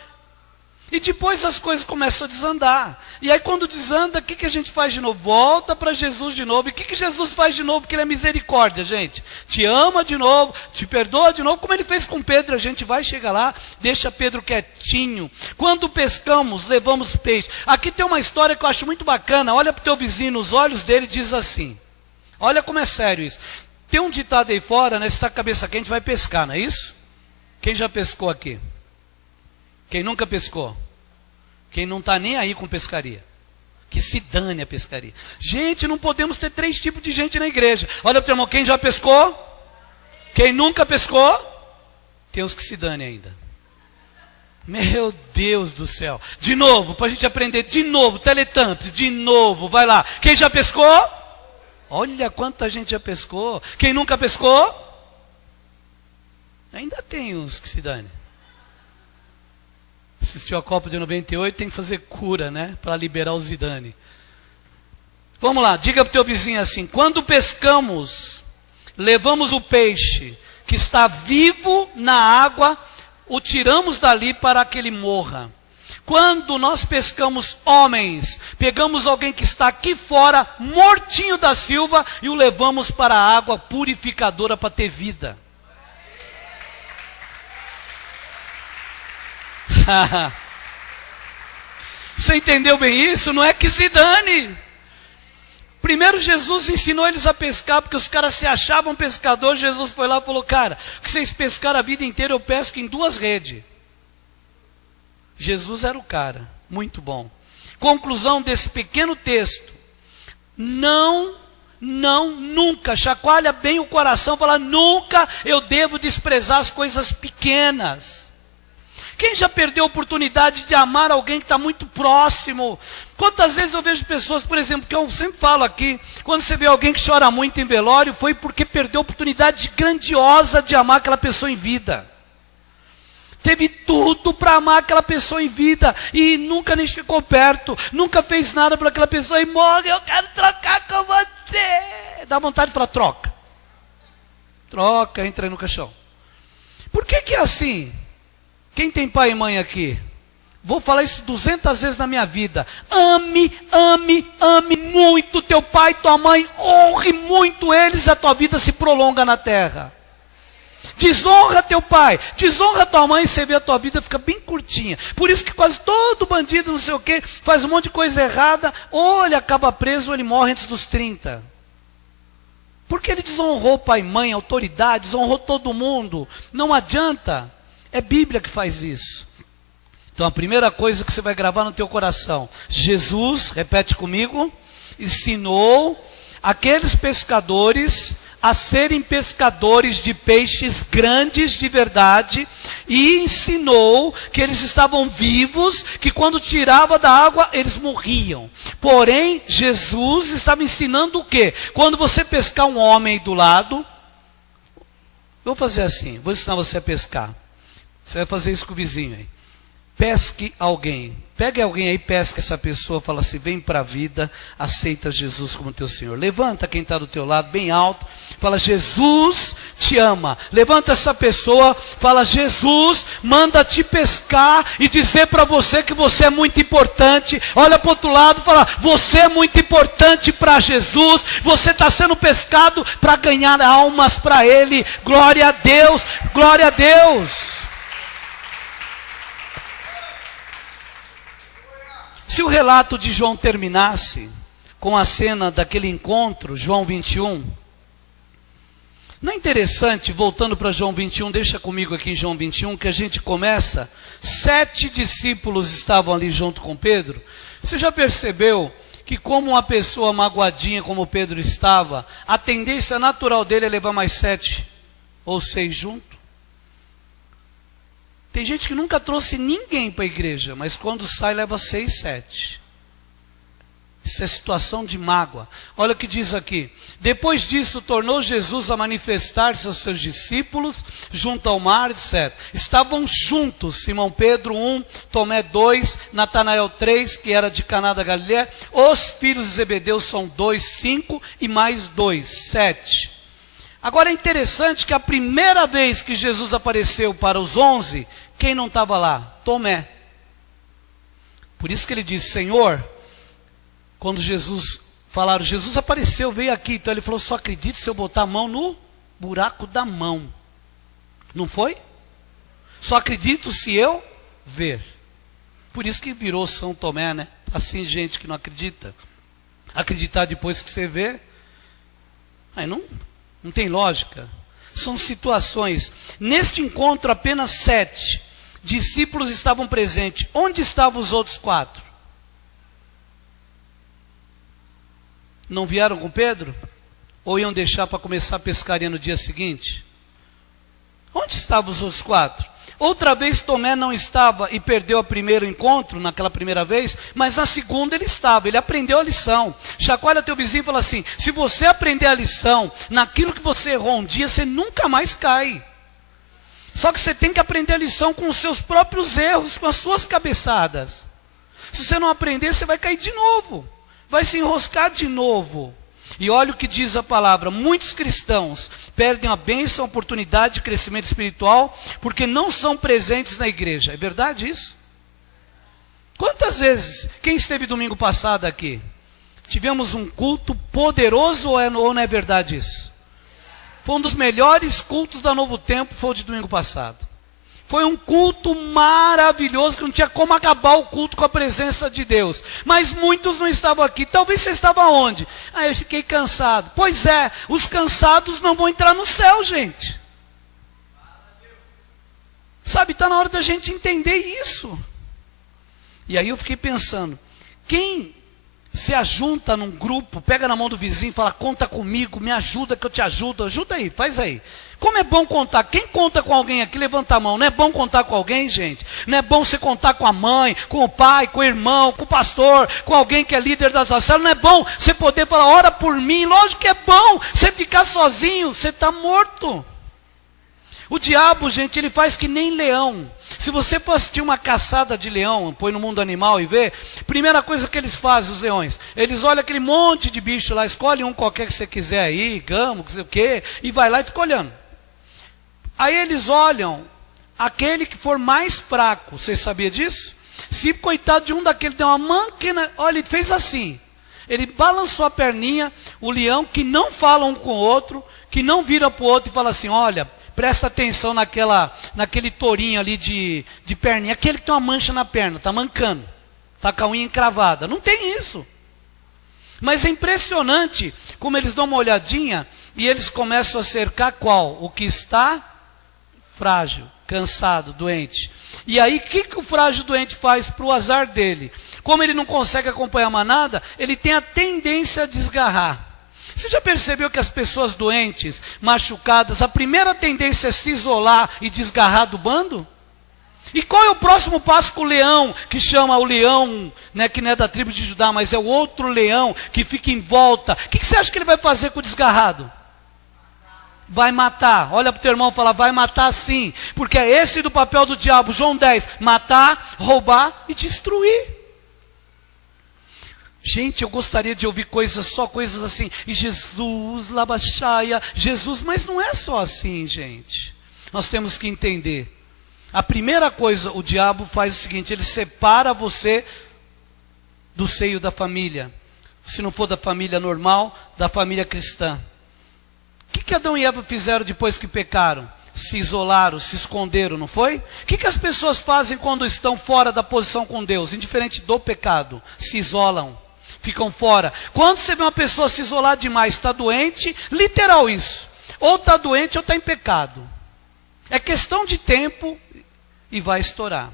E depois as coisas começam a desandar. E aí quando desanda, o que a gente faz de novo? Volta para Jesus de novo. E o que Jesus faz de novo? Porque ele é misericórdia, gente. Te ama de novo, te perdoa de novo, como ele fez com Pedro. A gente vai chegar lá, deixa Pedro quietinho. Quando pescamos, levamos peixe. Aqui tem uma história que eu acho muito bacana. Olha para o teu vizinho, nos olhos dele diz assim. Olha como é sério isso. Tem um ditado aí fora, né? Se está com a cabeça quente, vai pescar, não é isso? Quem já pescou aqui? Quem nunca pescou? Quem não está nem aí com pescaria? Que se dane a pescaria. Gente, não podemos ter 3 tipos de gente na igreja. Olha para o teu irmão, quem já pescou? Quem nunca pescou? Tem os que se dane ainda. Meu Deus do céu. De novo, para a gente aprender. De novo, Teletubbies. De novo, vai lá. Quem já pescou? Olha quanta gente já pescou. Quem nunca pescou? Ainda tem uns que se dane. Assistiu a Copa de 98, tem que fazer cura, né? Para liberar o Zidane. Vamos lá, diga para o teu vizinho assim: quando pescamos, levamos o peixe que está vivo na água, o tiramos dali para que ele morra. Quando nós pescamos homens, pegamos alguém que está aqui fora, mortinho da silva, e o levamos para a água purificadora para ter vida. Você entendeu bem isso? Não é que se dane. Primeiro Jesus ensinou eles a pescar, porque os caras se achavam pescadores. Jesus foi lá e falou: cara, o que vocês pescaram a vida inteira, eu pesco em 2 redes. Jesus era o cara, muito bom. Conclusão desse pequeno texto: nunca, chacoalha bem o coração, fala: nunca eu devo desprezar as coisas pequenas. Quem já perdeu a oportunidade de amar alguém que está muito próximo? Quantas vezes eu vejo pessoas, por exemplo, que eu sempre falo aqui, quando você vê alguém que chora muito em velório, foi porque perdeu a oportunidade grandiosa de amar aquela pessoa em vida. Teve tudo para amar aquela pessoa em vida e nunca nem ficou perto, nunca fez nada para aquela pessoa e morre: eu quero trocar com você. Dá vontade de falar: troca. Troca, entra aí no caixão. Por que é assim? Quem tem pai e mãe aqui? Vou falar isso 200 vezes na minha vida. Ame, ame, ame muito teu pai e tua mãe. Honre muito eles, a tua vida se prolonga na terra. Desonra teu pai, desonra tua mãe, você vê a tua vida fica bem curtinha. Por isso que quase todo bandido, não sei o quê, faz um monte de coisa errada, ou ele acaba preso ou ele morre antes dos 30. Porque ele desonrou pai, mãe, autoridade, desonrou todo mundo. Não adianta. É Bíblia que faz isso. Então a primeira coisa que você vai gravar no teu coração: Jesus, repete comigo, ensinou aqueles pescadores a serem pescadores de peixes grandes de verdade, e ensinou que eles estavam vivos, que quando tirava da água eles morriam. Porém, Jesus estava ensinando o quê? Quando você pescar um homem do lado, vou fazer assim, vou ensinar você a pescar. Você vai fazer isso com o vizinho aí. Pesque alguém. Pegue alguém aí, pesque essa pessoa, fala assim: vem para a vida, aceita Jesus como teu Senhor. Levanta quem está do teu lado, bem alto. Fala: Jesus te ama. Levanta essa pessoa, fala: Jesus manda te pescar e dizer para você que você é muito importante. Olha para o outro lado, fala: você é muito importante para Jesus. Você está sendo pescado para ganhar almas para Ele. Glória a Deus, glória a Deus. Se o relato de João terminasse com a cena daquele encontro, João 21, não é interessante, voltando para João 21, deixa comigo aqui em João 21, que a gente começa, 7 discípulos estavam ali junto com Pedro. Você já percebeu que como uma pessoa magoadinha como Pedro estava, a tendência natural dele é levar mais 7 ou 6 junto? Tem gente que nunca trouxe ninguém para a igreja, mas quando sai leva 6, 7. Isso é situação de mágoa. Olha o que diz aqui: depois disso tornou Jesus a manifestar-se aos seus discípulos junto ao mar, etc. Estavam juntos Simão Pedro 1, Tomé 2, Natanael 3, que era de Caná da Galileia. Os filhos de Zebedeu são 2, 5 e mais 2, 7. Agora é interessante que a primeira vez que Jesus apareceu para os 11, quem não estava lá? Tomé. Por isso que ele disse: Senhor, quando Jesus apareceu, veio aqui. Então ele falou: só acredito se eu botar a mão no buraco da mão. Não foi? Só acredito se eu ver. Por isso que virou São Tomé, né? Assim, gente que não acredita. Acreditar depois que você vê, aí não tem lógica. são situações. Neste encontro, apenas 7 discípulos estavam presentes. Onde estavam os outros 4? Não vieram com Pedro? Ou iam deixar para começar a pescaria no dia seguinte? Onde estavam os outros 4? Outra vez Tomé não estava e perdeu o primeiro encontro, naquela primeira vez, mas na segunda ele estava, ele aprendeu a lição. Chacoalha teu vizinho e fala assim: se você aprender a lição, naquilo que você errou um dia, você nunca mais cai. Só que você tem que aprender a lição com os seus próprios erros, com as suas cabeçadas. Se você não aprender, você vai cair de novo, vai se enroscar de novo. E olha o que diz a palavra: muitos cristãos perdem a bênção, a oportunidade de crescimento espiritual, porque não são presentes na igreja. É verdade isso? Quantas vezes, quem esteve domingo passado aqui, tivemos um culto poderoso ou não é verdade isso? Foi um dos melhores cultos da Novo Tempo, foi o de domingo passado. Foi um culto maravilhoso, que não tinha como acabar o culto com a presença de Deus. Mas muitos não estavam aqui. Talvez você estava onde? Eu fiquei cansado. Pois é, os cansados não vão entrar no céu, gente. Sabe, está na hora da gente entender isso. E aí eu fiquei pensando, quem se ajunta num grupo, pega na mão do vizinho e fala: conta comigo, me ajuda que eu te ajudo. Ajuda aí, faz aí. Como é bom contar. Quem conta com alguém aqui, levanta a mão. Não é bom contar com alguém, gente? Não é bom você contar com a mãe, com o pai, com o irmão, com o pastor, com alguém que é líder da sua célula? Não é bom você poder falar: ora por mim? Lógico que é bom. Você ficar sozinho, você está morto. O diabo, gente, ele faz que nem leão. Se você for assistir uma caçada de leão, põe no mundo animal e vê, primeira coisa que eles fazem, os leões, eles olham aquele monte de bicho lá, escolhe um qualquer que você quiser aí, gamo, não sei o quê, e vai lá e fica olhando. Aí eles olham aquele que for mais fraco. Você sabia disso? Se coitado de um daquele tem uma manquina, olha, ele fez assim. Ele balançou a perninha, o leão que não fala um com o outro, que não vira para o outro e fala assim: olha, presta atenção naquele tourinho ali de perninha, aquele que tem uma mancha na perna, está mancando, está com a unha encravada. Não tem isso. Mas é impressionante como eles dão uma olhadinha e eles começam a cercar qual? O que está frágil, cansado, doente. E aí, o que o frágil doente faz para o azar dele? Como ele não consegue acompanhar a manada, ele tem a tendência a desgarrar. Você já percebeu que as pessoas doentes, machucadas, a primeira tendência é se isolar e desgarrar do bando? E qual é o próximo passo com o leão, que chama o leão, né, que não é da tribo de Judá, mas é o outro leão que fica em volta? O que você acha que ele vai fazer com o desgarrado? Vai matar. Olha para o teu irmão e fala: vai matar sim. Porque é esse do papel do diabo, João 10, matar, roubar e destruir. Gente, eu gostaria de ouvir só coisas assim, e Jesus, Labaxaia, Jesus, mas não é só assim, gente. Nós temos que entender. A primeira coisa, o diabo faz o seguinte: ele separa você do seio da família. Se não for da família normal, da família cristã. O que Adão e Eva fizeram depois que pecaram? Se isolaram, se esconderam, não foi? O que as pessoas fazem quando estão fora da posição com Deus, indiferente do pecado? Se isolam, ficam fora. Quando você vê uma pessoa se isolar demais, está doente, literal isso. Ou está doente ou está em pecado. É questão de tempo e vai estourar.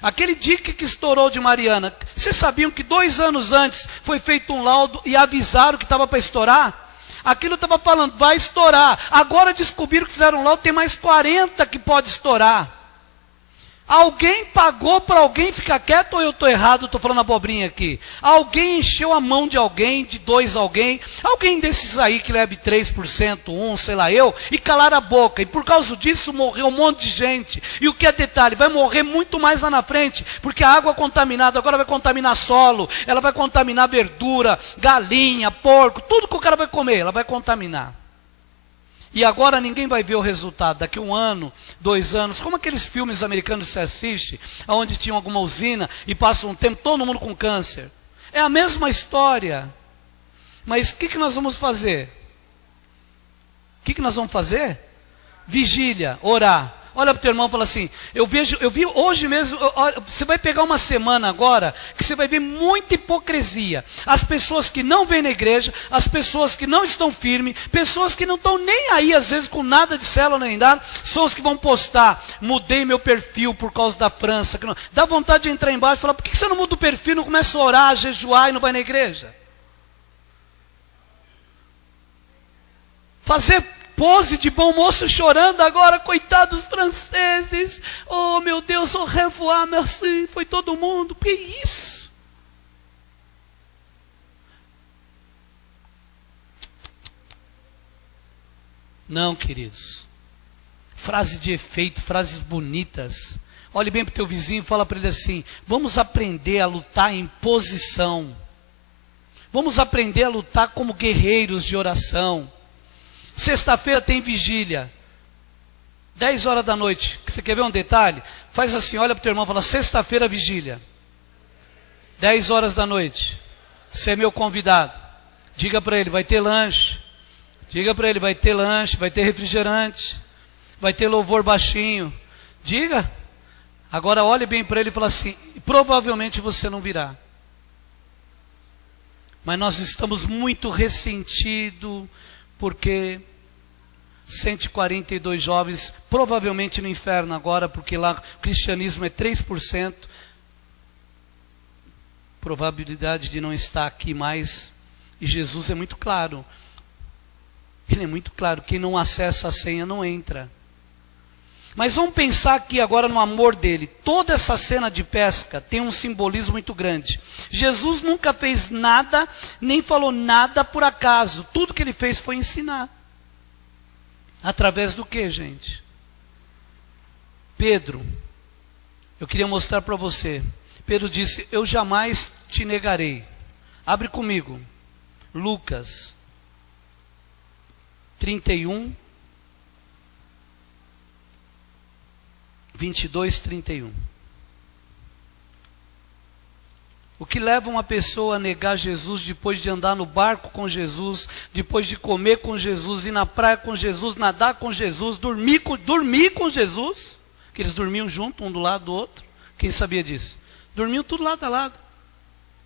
Aquele dique que estourou de Mariana, vocês sabiam que 2 anos antes foi feito um laudo e avisaram que estava para estourar? Aquilo estava falando, vai estourar. Agora descobriram que fizeram um laudo, tem mais 40 que pode estourar. Alguém pagou para alguém ficar quieto ou eu estou errado, estou falando abobrinha aqui? Alguém encheu a mão de alguém, de 2 alguém desses aí que leve 3%, sei lá eu, e calar a boca. E por causa disso morreu um monte de gente. E o que é detalhe? Vai morrer muito mais lá na frente, porque a água contaminada agora vai contaminar solo, ela vai contaminar verdura, galinha, porco, tudo que o cara vai comer, ela vai contaminar. E agora ninguém vai ver o resultado, daqui 1 ano, 2 anos, como aqueles filmes americanos que você assiste, onde tinha alguma usina e passa um tempo, todo mundo com câncer. É a mesma história. Mas o que nós vamos fazer? O que nós vamos fazer? Vigília, orar. Olha para o teu irmão e fala assim, eu vi hoje mesmo, você vai pegar uma semana agora, que você vai ver muita hipocrisia. As pessoas que não vêm na igreja, as pessoas que não estão firmes, pessoas que não estão nem aí, às vezes, com nada de célula nem nada, são os que vão postar, mudei meu perfil por causa da França. Que não, dá vontade de entrar embaixo e falar, por que você não muda o perfil, não começa a orar, a jejuar e não vai na igreja? Fazer pose de bom moço chorando agora, coitados franceses. Oh meu Deus, au revoir, merci. Foi todo mundo. Que isso? Não, queridos. Frase de efeito, frases bonitas. Olhe bem para o teu vizinho e fala para ele assim, vamos aprender a lutar em posição. Vamos aprender a lutar como guerreiros de oração. Sexta-feira tem vigília, 10 horas da noite. Você quer ver um detalhe? Faz assim, olha para o teu irmão e fala, sexta-feira vigília, 10 horas da noite. Você é meu convidado. Diga para ele, vai ter lanche. Diga para ele, vai ter lanche, vai ter refrigerante, vai ter louvor baixinho. Diga. Agora olhe bem para ele e fala assim, provavelmente você não virá. Mas nós estamos muito ressentidos, porque 142 jovens, provavelmente no inferno agora, porque lá o cristianismo é 3%, probabilidade de não estar aqui mais, e Jesus é muito claro, ele é muito claro, quem não acessa a senha não entra. Mas vamos pensar aqui agora no amor dele. Toda essa cena de pesca tem um simbolismo muito grande. Jesus nunca fez nada, nem falou nada por acaso. Tudo que ele fez foi ensinar. Através do que, gente? Pedro, eu queria mostrar para você. Pedro disse, eu jamais te negarei. Abre comigo. Lucas 31, 22, 31. O que leva uma pessoa a negar Jesus depois de andar no barco com Jesus, depois de comer com Jesus, ir na praia com Jesus, nadar com Jesus, dormir com Jesus, que eles dormiam junto, um do lado do outro. Quem sabia disso? Dormiam tudo lado a lado.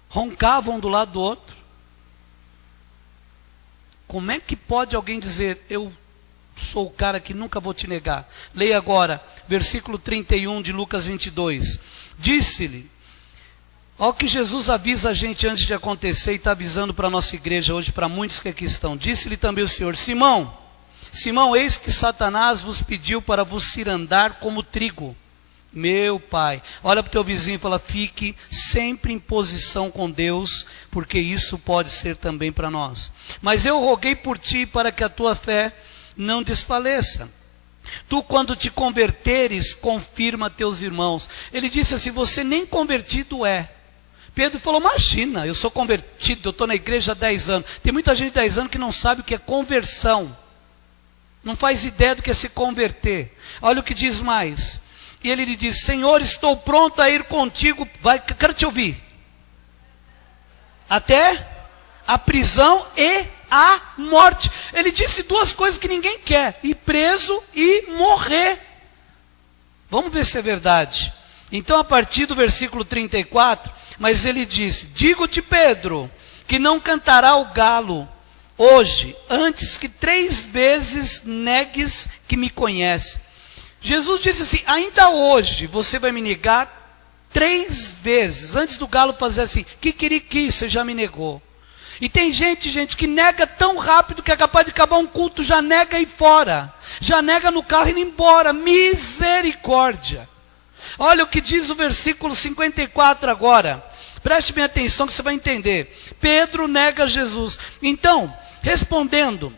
Roncavam um do lado do outro. Como é que pode alguém dizer, eu sou o cara que nunca vou te negar? Leia agora, versículo 31 de Lucas 22. Disse-lhe, olha o que Jesus avisa a gente antes de acontecer e está avisando para a nossa igreja hoje, para muitos que aqui estão. Disse-lhe também o Senhor, Simão, Simão, eis que Satanás vos pediu para vos cirandar como trigo. Meu pai, olha para o teu vizinho e fala, fique sempre em posição com Deus, porque isso pode ser também para nós. Mas eu roguei por ti para que a tua fé não desfaleça. Tu, quando te converteres, confirma teus irmãos. Ele disse assim, você nem convertido é. Pedro falou, imagina, eu sou convertido, eu estou na igreja há 10 anos. Tem muita gente de 10 anos que não sabe o que é conversão. Não faz ideia do que é se converter. Olha o que diz mais. E ele lhe diz, Senhor, estou pronto a ir contigo. Vai, quero te ouvir. Até a prisão e a morte. Ele disse duas coisas que ninguém quer: ir preso e morrer. Vamos ver se é verdade. Então, a partir do versículo 34, mas ele disse, digo-te, Pedro, que não cantará o galo hoje, antes que 3 vezes negues que me conhece. Jesus disse assim, ainda hoje você vai me negar 3 vezes. Antes do galo fazer assim, que você já me negou. E tem gente que nega tão rápido que é capaz de acabar um culto, já nega e ir fora. Já nega no carro e ir embora. Misericórdia. Olha o que diz o versículo 54 agora. Preste bem atenção que você vai entender. Pedro nega Jesus. Então, respondendo,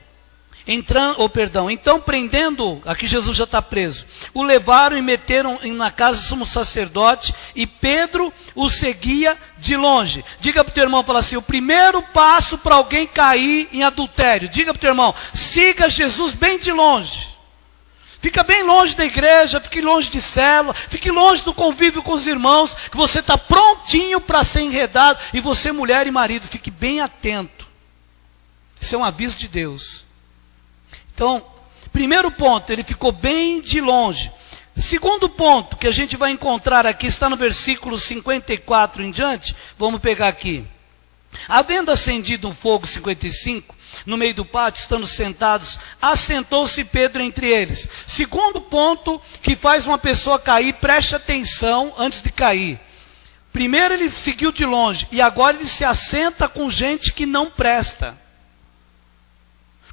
então prendendo, aqui Jesus já está preso, o levaram e meteram na casa do sumo sacerdote, e Pedro o seguia de longe. Diga para o teu irmão, fala assim, o primeiro passo para alguém cair em adultério, diga para o teu irmão, siga Jesus bem de longe. Fica bem longe da igreja, fique longe de célula, fique longe do convívio com os irmãos, que você está prontinho para ser enredado, e você, mulher e marido, fique bem atento. Isso é um aviso de Deus. Então, primeiro ponto, ele ficou bem de longe. Segundo ponto que a gente vai encontrar aqui, está no versículo 54 em diante, vamos pegar aqui. Havendo acendido um fogo, 55, no meio do pátio, estando sentados, assentou-se Pedro entre eles. Segundo ponto que faz uma pessoa cair, preste atenção antes de cair. Primeiro ele seguiu de longe, e agora ele se assenta com gente que não presta.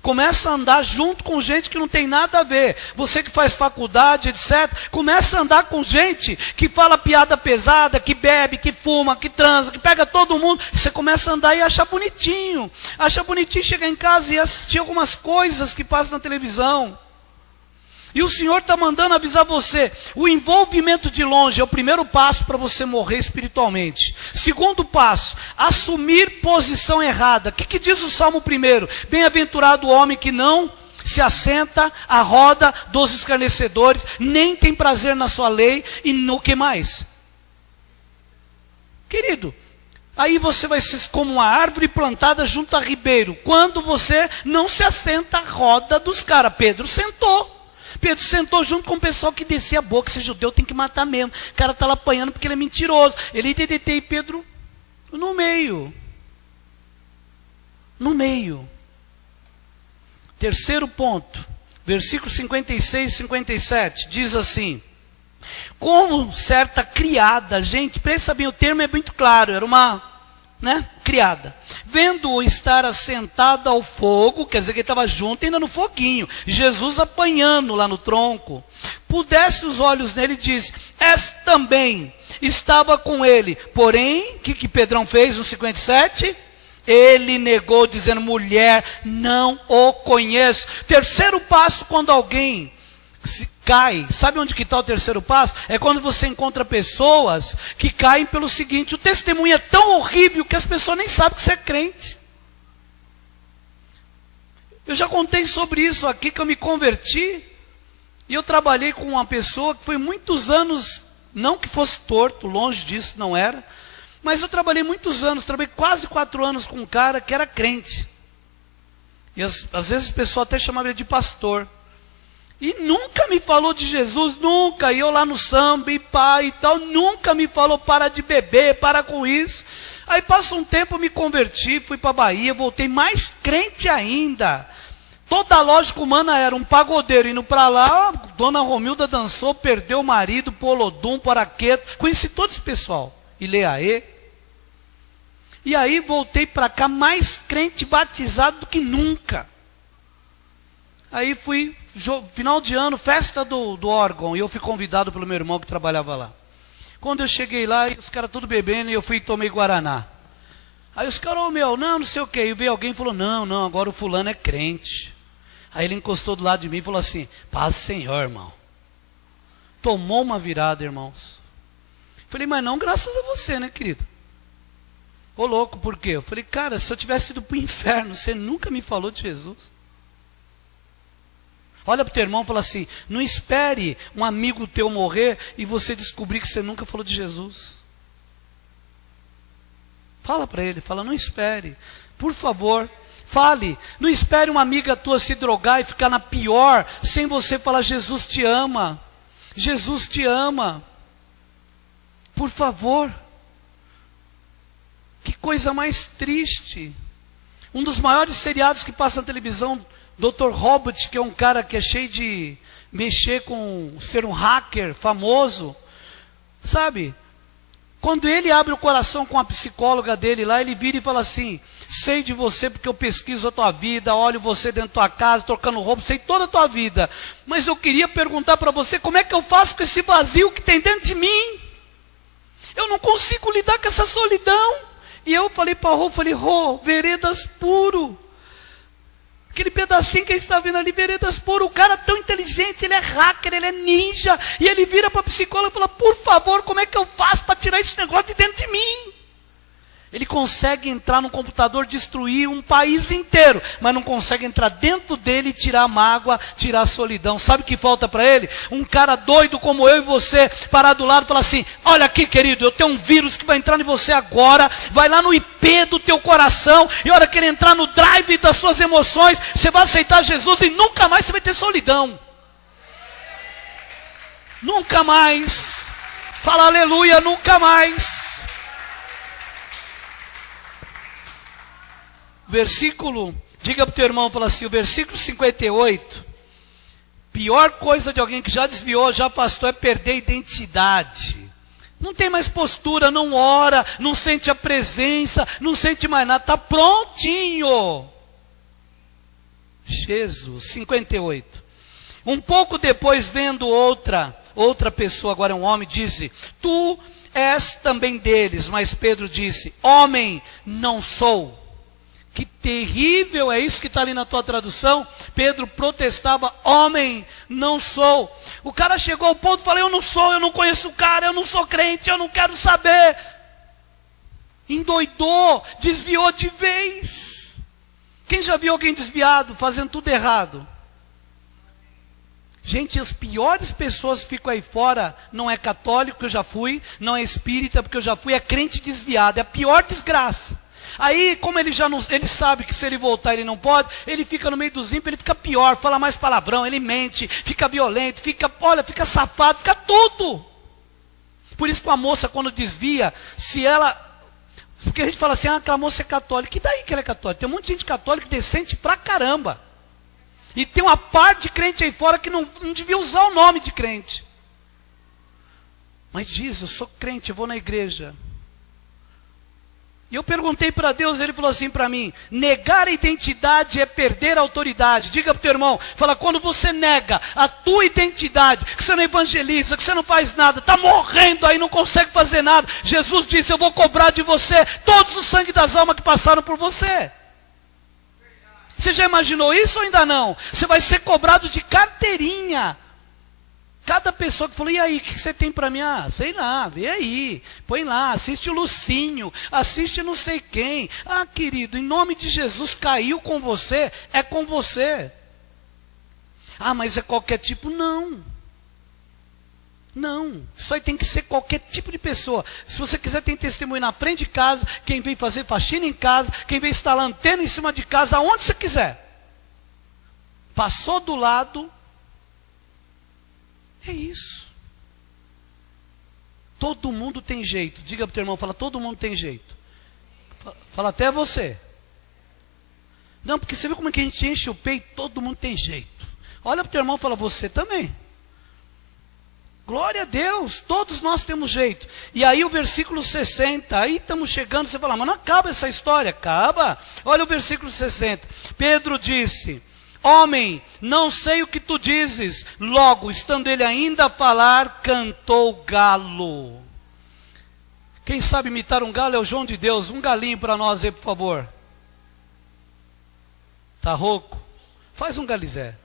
Começa a andar junto com gente que não tem nada a ver. Você que faz faculdade, etc. Começa a andar com gente que fala piada pesada, que bebe, que fuma, que transa, que pega todo mundo. Você começa a andar e acha bonitinho. Acha bonitinho chegar em casa e assistir algumas coisas que passam na televisão. E o Senhor está mandando avisar você. O envolvimento de longe é o primeiro passo para você morrer espiritualmente. Segundo passo, assumir posição errada. O que diz o Salmo 1? Bem-aventurado o homem que não se assenta à roda dos escarnecedores, nem tem prazer na sua lei, e no que mais? Querido, aí você vai ser como uma árvore plantada junto a ribeiro. Quando você não se assenta à roda dos caras. Pedro sentou. Pedro sentou junto com o pessoal que descia a boca. Esse judeu tem que matar mesmo. O cara está lá apanhando porque ele é mentiroso. Ele e Pedro no meio. No meio. Terceiro ponto. Versículo 56 e 57. Diz assim. Como certa criada. Gente, pensa bem, o termo é muito claro. Era uma... criada, vendo-o estar assentado ao fogo, quer dizer que ele estava junto ainda no foguinho, Jesus apanhando lá no tronco, pudesse os olhos nele e disse, esta também estava com ele, porém, o que Pedrão fez no 57? Ele negou dizendo, mulher, não o conheço. Terceiro passo, quando alguém cai, sabe onde que está o terceiro passo? É quando você encontra pessoas que caem pelo seguinte, o testemunho é tão horrível que as pessoas nem sabem que você é crente. Eu já contei sobre isso aqui, que eu me converti, e eu trabalhei com uma pessoa que foi muitos anos, não que fosse torto, longe disso, não era, mas eu trabalhei muitos anos, trabalhei quase 4 anos com um cara que era crente. E às vezes o pessoal até chamava ele de pastor. E nunca me falou de Jesus, nunca. E eu lá no samba e pai e tal, nunca me falou para de beber, para com isso. Aí passa um tempo, eu me converti, fui para a Bahia, voltei mais crente ainda. Toda a lógica humana era um pagodeiro indo para lá, Dona Romilda dançou, perdeu o marido, Polodum, Paraqueto, conheci todo esse pessoal. Ileaê. E aí voltei para cá mais crente batizado do que nunca. Aí fui, final de ano, festa do órgão, e eu fui convidado pelo meu irmão que trabalhava lá. Quando eu cheguei lá, os caras tudo bebendo, e eu fui e tomei Guaraná. Aí os caras, não sei o quê. E veio alguém e falou, não, agora o fulano é crente. Aí ele encostou do lado de mim e falou assim, paz Senhor, irmão. Tomou uma virada, irmãos. Falei, mas não graças a você, né, querido? Ô louco, por quê? Eu falei, cara, se eu tivesse ido para o inferno, você nunca me falou de Jesus. Olha para o teu irmão e fala assim, não espere um amigo teu morrer e você descobrir que você nunca falou de Jesus. Fala para ele, fala, não espere, por favor, fale. Não espere uma amiga tua se drogar e ficar na pior, sem você falar, Jesus te ama. Jesus te ama. Por favor. Que coisa mais triste. Um dos maiores seriados que passa na televisão, Dr. Robert, que é um cara que é cheio de mexer com ser um hacker famoso, sabe? Quando ele abre o coração com a psicóloga dele lá, ele vira e fala assim, sei de você porque eu pesquiso a tua vida, olho você dentro da tua casa, trocando roupa, sei toda a tua vida, mas eu queria perguntar para você, como é que eu faço com esse vazio que tem dentro de mim? Eu não consigo lidar com essa solidão. E eu falei para Rô, Veredas Puro. Aquele pedacinho que a gente está vendo ali, Veredas Puro, o cara tão inteligente, ele é hacker, ele é ninja, e ele vira para a psicóloga e fala, por favor, como é que eu faço para tirar esse negócio de dentro de mim? Ele consegue entrar no computador, destruir um país inteiro, mas não consegue entrar dentro dele e tirar a mágoa, tirar a solidão. Sabe o que falta para ele? Um cara doido como eu e você, parar do lado e falar assim, olha aqui querido, eu tenho um vírus que vai entrar em você agora, vai lá no IP do teu coração, e a hora que ele entrar no drive das suas emoções, você vai aceitar Jesus e nunca mais você vai ter solidão. Nunca mais. Fala aleluia, nunca mais. Versículo, diga para o teu irmão, fala assim, o versículo 58. Pior coisa de alguém que já desviou, já pastor, é perder a identidade. Não tem mais postura, não ora, não sente a presença, não sente mais nada, está prontinho. Jesus, 58. Um pouco depois, vendo outra pessoa, agora é um homem, disse, tu és também deles. Mas Pedro disse, homem, não sou. Que terrível é isso que está ali na tua tradução. Pedro protestava, homem, não sou. O cara chegou ao ponto, falei, eu não sou, eu não conheço o cara, eu não sou crente, eu não quero saber. Endoidou, desviou de vez. Quem já viu alguém desviado, fazendo tudo errado? Gente, as piores pessoas que ficam aí fora, não é católico, que eu já fui, não é espírita, porque eu já fui, é crente desviado, é a pior desgraça. Aí, como ele já não, ele sabe que se ele voltar ele não pode, ele fica no meio dos ímpios, ele fica pior, fala mais palavrão, ele mente, fica violento, fica safado, fica tudo. Por isso que a moça quando desvia, se ela, porque a gente fala assim, aquela moça é católica, que daí que ela é católica? Tem um monte de gente católica decente pra caramba. E tem uma parte de crente aí fora que não devia usar o nome de crente. Mas diz, eu sou crente, eu vou na igreja. E eu perguntei para Deus, ele falou assim para mim, negar a identidade é perder a autoridade. Diga para o teu irmão, fala, quando você nega a tua identidade, que você não evangeliza, que você não faz nada, está morrendo aí, não consegue fazer nada. Jesus disse, eu vou cobrar de você todos os sangue das almas que passaram por você. Você já imaginou isso ou ainda não? Você vai ser cobrado de carteirinha. Cada pessoa que falou, e aí, o que você tem para mim? Ah, sei lá, vê aí, põe lá, assiste o Lucinho, assiste não sei quem. Ah, querido, em nome de Jesus, caiu com você, é com você. Ah, mas é qualquer tipo? Não. Não, isso aí tem que ser qualquer tipo de pessoa. Se você quiser, tem testemunho na frente de casa, quem vem fazer faxina em casa, quem vem instalar antena em cima de casa, aonde você quiser. Passou do lado, é isso. Todo mundo tem jeito. Diga para o teu irmão, fala, todo mundo tem jeito. Fala até você. Não, porque você viu como é que a gente enche o peito, todo mundo tem jeito. Olha para o teu irmão e fala, você também. Glória a Deus, todos nós temos jeito. E aí o versículo 60, aí estamos chegando, você fala, mas não acaba essa história. Acaba. Olha o versículo 60. Pedro disse, homem, não sei o que tu dizes. Logo, estando ele ainda a falar, cantou o galo. Quem sabe imitar um galo é o João de Deus. Um galinho para nós aí, por favor. Tá rouco? Faz um galizé.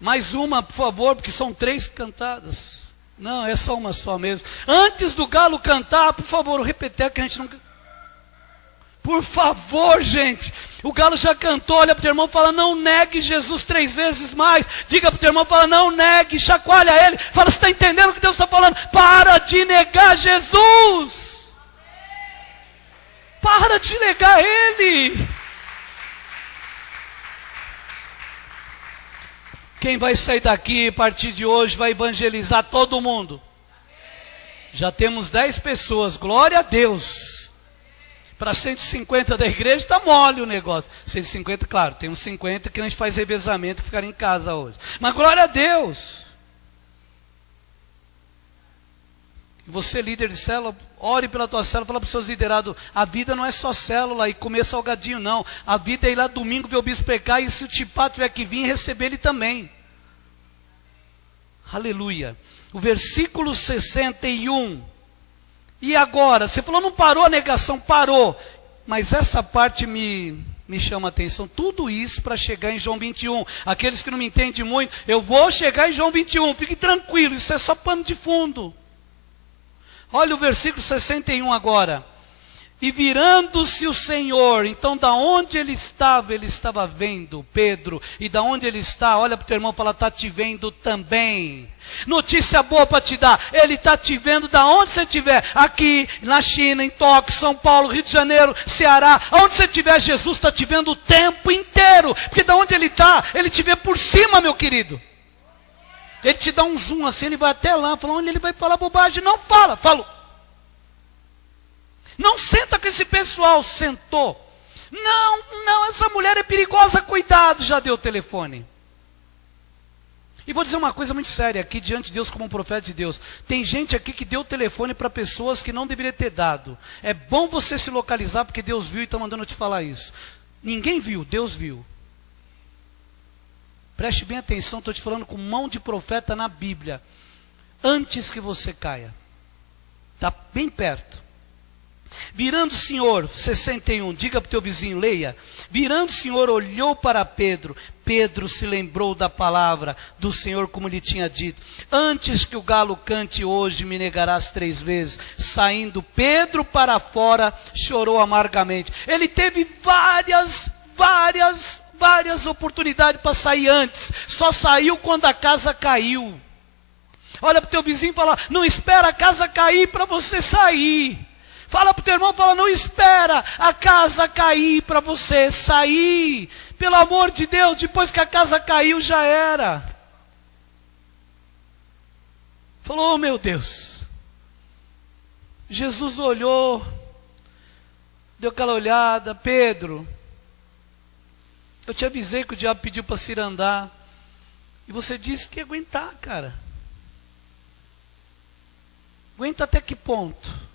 Mais uma, por favor, porque são 3 cantadas. Não, é só uma só mesmo. Antes do galo cantar, por favor, o repeteco que a gente não... Por favor, gente. O galo já cantou, olha para o teu irmão e fala, não negue Jesus 3 vezes mais. Diga para o teu irmão, fala, não negue, chacoalha ele. Fala, você está entendendo o que Deus está falando? Para de negar Jesus. Para de negar Ele. Quem vai sair daqui a partir de hoje vai evangelizar todo mundo. Já temos 10 pessoas, glória a Deus. Para 150 da igreja está mole o negócio. 150, claro, tem uns 50 que a gente faz revezamento que ficaram em casa hoje. Mas glória a Deus. Você, líder de célula, ore pela tua célula, fala para os seus liderados, a vida não é só célula e comer salgadinho, não. A vida é ir lá domingo ver o bispo pregar e se o tipá tiver que vir, receber ele também. Aleluia. O versículo 61. E agora, você falou, não parou a negação, parou. Mas essa parte me chama a atenção. Tudo isso para chegar em João 21. Aqueles que não me entendem muito, eu vou chegar em João 21, fique tranquilo, isso é só pano de fundo. Olha o versículo 61 agora. E virando-se o Senhor, então da onde ele estava vendo Pedro. E da onde ele está, olha para o teu irmão e fala, está te vendo também. Notícia boa para te dar, ele está te vendo da onde você estiver. Aqui, na China, em Tóquio, São Paulo, Rio de Janeiro, Ceará. Onde você estiver, Jesus está te vendo o tempo inteiro. Porque da onde ele está, ele te vê por cima, meu querido. Ele te dá um zoom assim, ele vai até lá, fala, onde ele vai falar bobagem. Não fala, fala. Não senta com esse pessoal, sentou. Não, essa mulher é perigosa, cuidado, já deu o telefone. E vou dizer uma coisa muito séria aqui, diante de Deus, como um profeta de Deus. Tem gente aqui que deu o telefone para pessoas que não deveria ter dado. É bom você se localizar, porque Deus viu e está mandando eu te falar isso. Ninguém viu, Deus viu. Preste bem atenção, estou te falando com mão de profeta na Bíblia. Antes que você caia. Está bem perto. Virando o Senhor, 61, diga para o teu vizinho, leia. Virando o Senhor, olhou para Pedro. Pedro se lembrou da palavra do Senhor, como lhe tinha dito. Antes que o galo cante hoje, me negarás 3 vezes. Saindo Pedro para fora, chorou amargamente. Ele teve várias oportunidades para sair antes. Só saiu quando a casa caiu. Olha para o teu vizinho e fala, não espera a casa cair para você sair. Fala para o teu irmão, fala, não espera a casa cair para você sair. Pelo amor de Deus, depois que a casa caiu, já era. Falou, oh meu Deus. Jesus olhou, deu aquela olhada, Pedro, eu te avisei que o diabo pediu para se andar. E você disse que ia aguentar, cara. Aguenta até que ponto?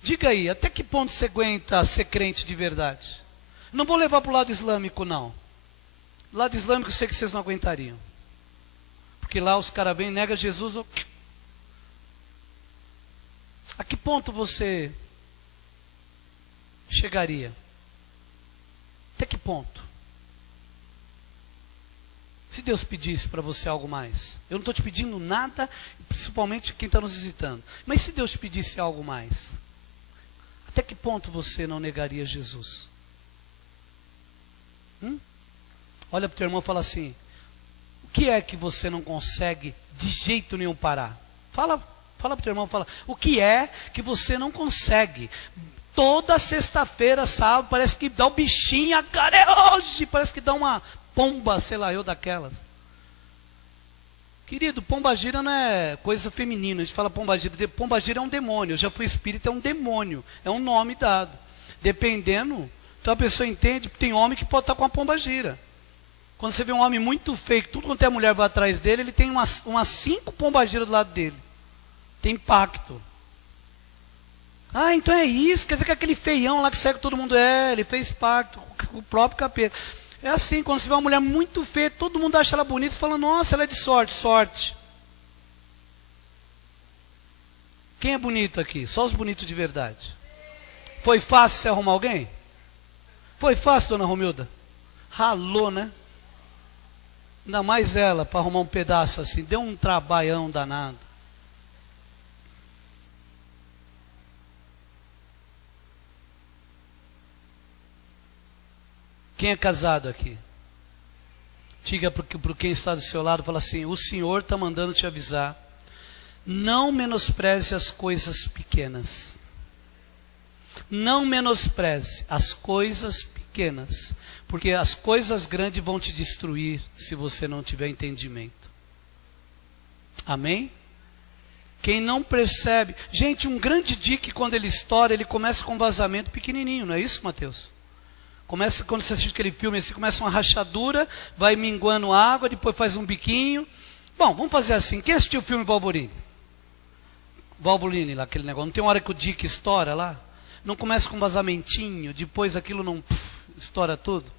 Diga aí, até que ponto você aguenta ser crente de verdade? Não vou levar para o lado islâmico, não. Lado islâmico eu sei que vocês não aguentariam. Porque lá os caras vêm, negam Jesus. A que ponto você chegaria? Até que ponto? Se Deus pedisse para você algo mais. Eu não estou te pedindo nada, principalmente quem está nos visitando. Mas se Deus te pedisse algo mais? Até que ponto você não negaria Jesus? Olha para o teu irmão e fala assim, o que é que você não consegue de jeito nenhum parar? Fala para o teu irmão, fala, o que é que você não consegue? Toda sexta-feira, sábado, parece que dá o bichinho, a cara é hoje, parece que dá uma pomba, sei lá, eu daquelas. Querido, pombagira não é coisa feminina, a gente fala pombagira. Pombagira é um demônio, eu já fui espírita, é um demônio, é um nome dado. Dependendo, então a pessoa entende, tem homem que pode estar com a pombagira. Quando você vê um homem muito feio, que tudo quanto é mulher vai atrás dele, ele tem umas 5 pombagiras do lado dele. Tem pacto. Ah, então é isso, quer dizer que aquele feião lá que segue todo mundo, ele fez pacto com o próprio capeta. É assim, quando você vê uma mulher muito feia, todo mundo acha ela bonita e fala, nossa, ela é de sorte, sorte. Quem é bonito aqui? Só os bonitos de verdade. Foi fácil você arrumar alguém? Foi fácil, dona Romilda? Ralou, né? Ainda mais ela, para arrumar um pedaço assim, deu um trabalhão danado. Quem é casado aqui? Diga para quem está do seu lado, fala assim, o Senhor está mandando te avisar. Não menospreze as coisas pequenas. Não menospreze as coisas pequenas. Porque as coisas grandes vão te destruir se você não tiver entendimento. Amém? Quem não percebe... Gente, um grande dique quando ele estoura, ele começa com um vazamento pequenininho, não é isso, Mateus? Começa, quando você assiste aquele filme assim, começa uma rachadura, vai minguando água, depois faz um biquinho. Bom, vamos fazer assim. Quem assistiu o filme Wolverine? Wolverine, lá, aquele negócio. Não tem uma hora que o Dick estoura lá? Não começa com um vazamentinho, depois aquilo não estoura tudo?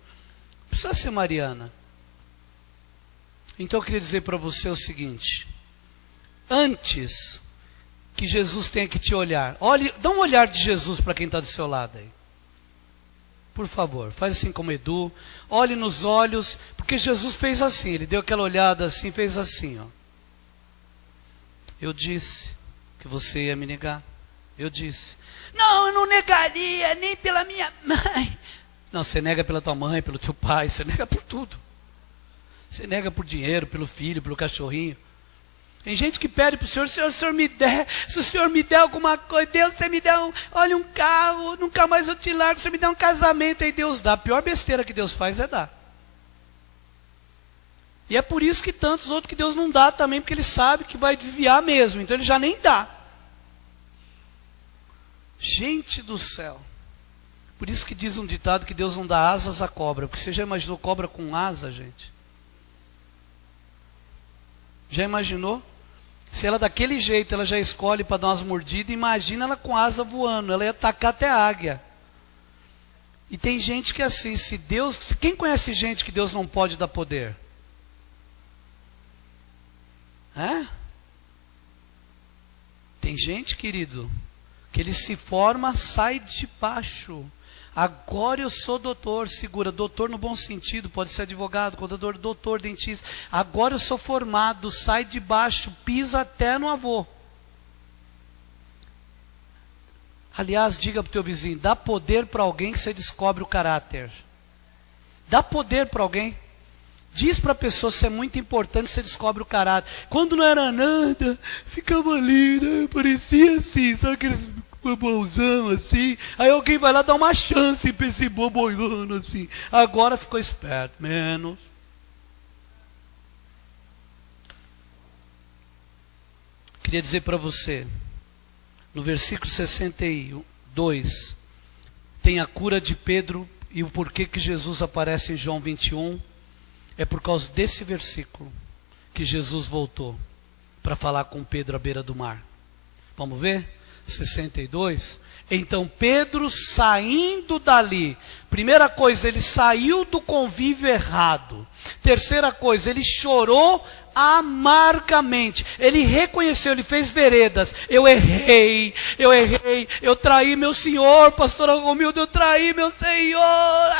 Precisa ser Mariana. Então eu queria dizer para você o seguinte. Antes que Jesus tenha que te olhar. Olhe, dá um olhar de Jesus para quem está do seu lado aí. Por favor, faz assim como Edu, olhe nos olhos, porque Jesus fez assim, ele deu aquela olhada assim, fez assim, ó. Eu disse que você ia me negar, Eu disse: não, eu não negaria nem pela minha mãe. Não, você nega pela tua mãe, pelo teu pai, você nega por tudo. Você nega por dinheiro, pelo filho, pelo cachorrinho. Tem gente que pede para o Senhor: Senhor, se o Senhor me der, se o Senhor me der alguma coisa, Deus, você me der um carro, nunca mais eu te largo, se você me der um casamento, aí Deus dá. A pior besteira que Deus faz é dar. E é por isso que tantos outros que Deus não dá também, porque Ele sabe que vai desviar mesmo, então Ele já nem dá. Gente do céu. Por isso que diz um ditado que Deus não dá asas à cobra, porque você já imaginou cobra com asa, gente? Já imaginou? Se ela daquele jeito, ela já escolhe para dar umas mordidas, imagina ela com asa voando, ela ia atacar até a águia. E tem gente que é assim, quem conhece gente que Deus não pode dar poder? Tem gente, querido, que ele se forma, sai de baixo. Agora eu sou doutor, segura, doutor no bom sentido, pode ser advogado, contador, doutor, dentista. Agora eu sou formado, sai de baixo, pisa até no avô. Aliás, diga para o teu vizinho: dá poder para alguém que você descobre o caráter. Dá poder para alguém. Diz para a pessoa: se é muito importante, você descobre o caráter. Quando não era nada, ficava ali, né? Parecia assim, sabe aqueles bobãozão assim. Aí alguém vai lá dar uma chance para esse boboiano assim. Agora ficou esperto, menos. Queria dizer para você, no versículo 62, tem a cura de Pedro e o porquê que Jesus aparece em João 21. É por causa desse versículo que Jesus voltou para falar com Pedro à beira do mar. Vamos ver? 62. Então Pedro, saindo dali, primeira coisa, ele saiu do convívio errado. Terceira coisa, ele chorou amargamente. Ele reconheceu, ele fez veredas. Eu errei, eu traí meu Senhor, pastor Romildo, eu traí meu Senhor.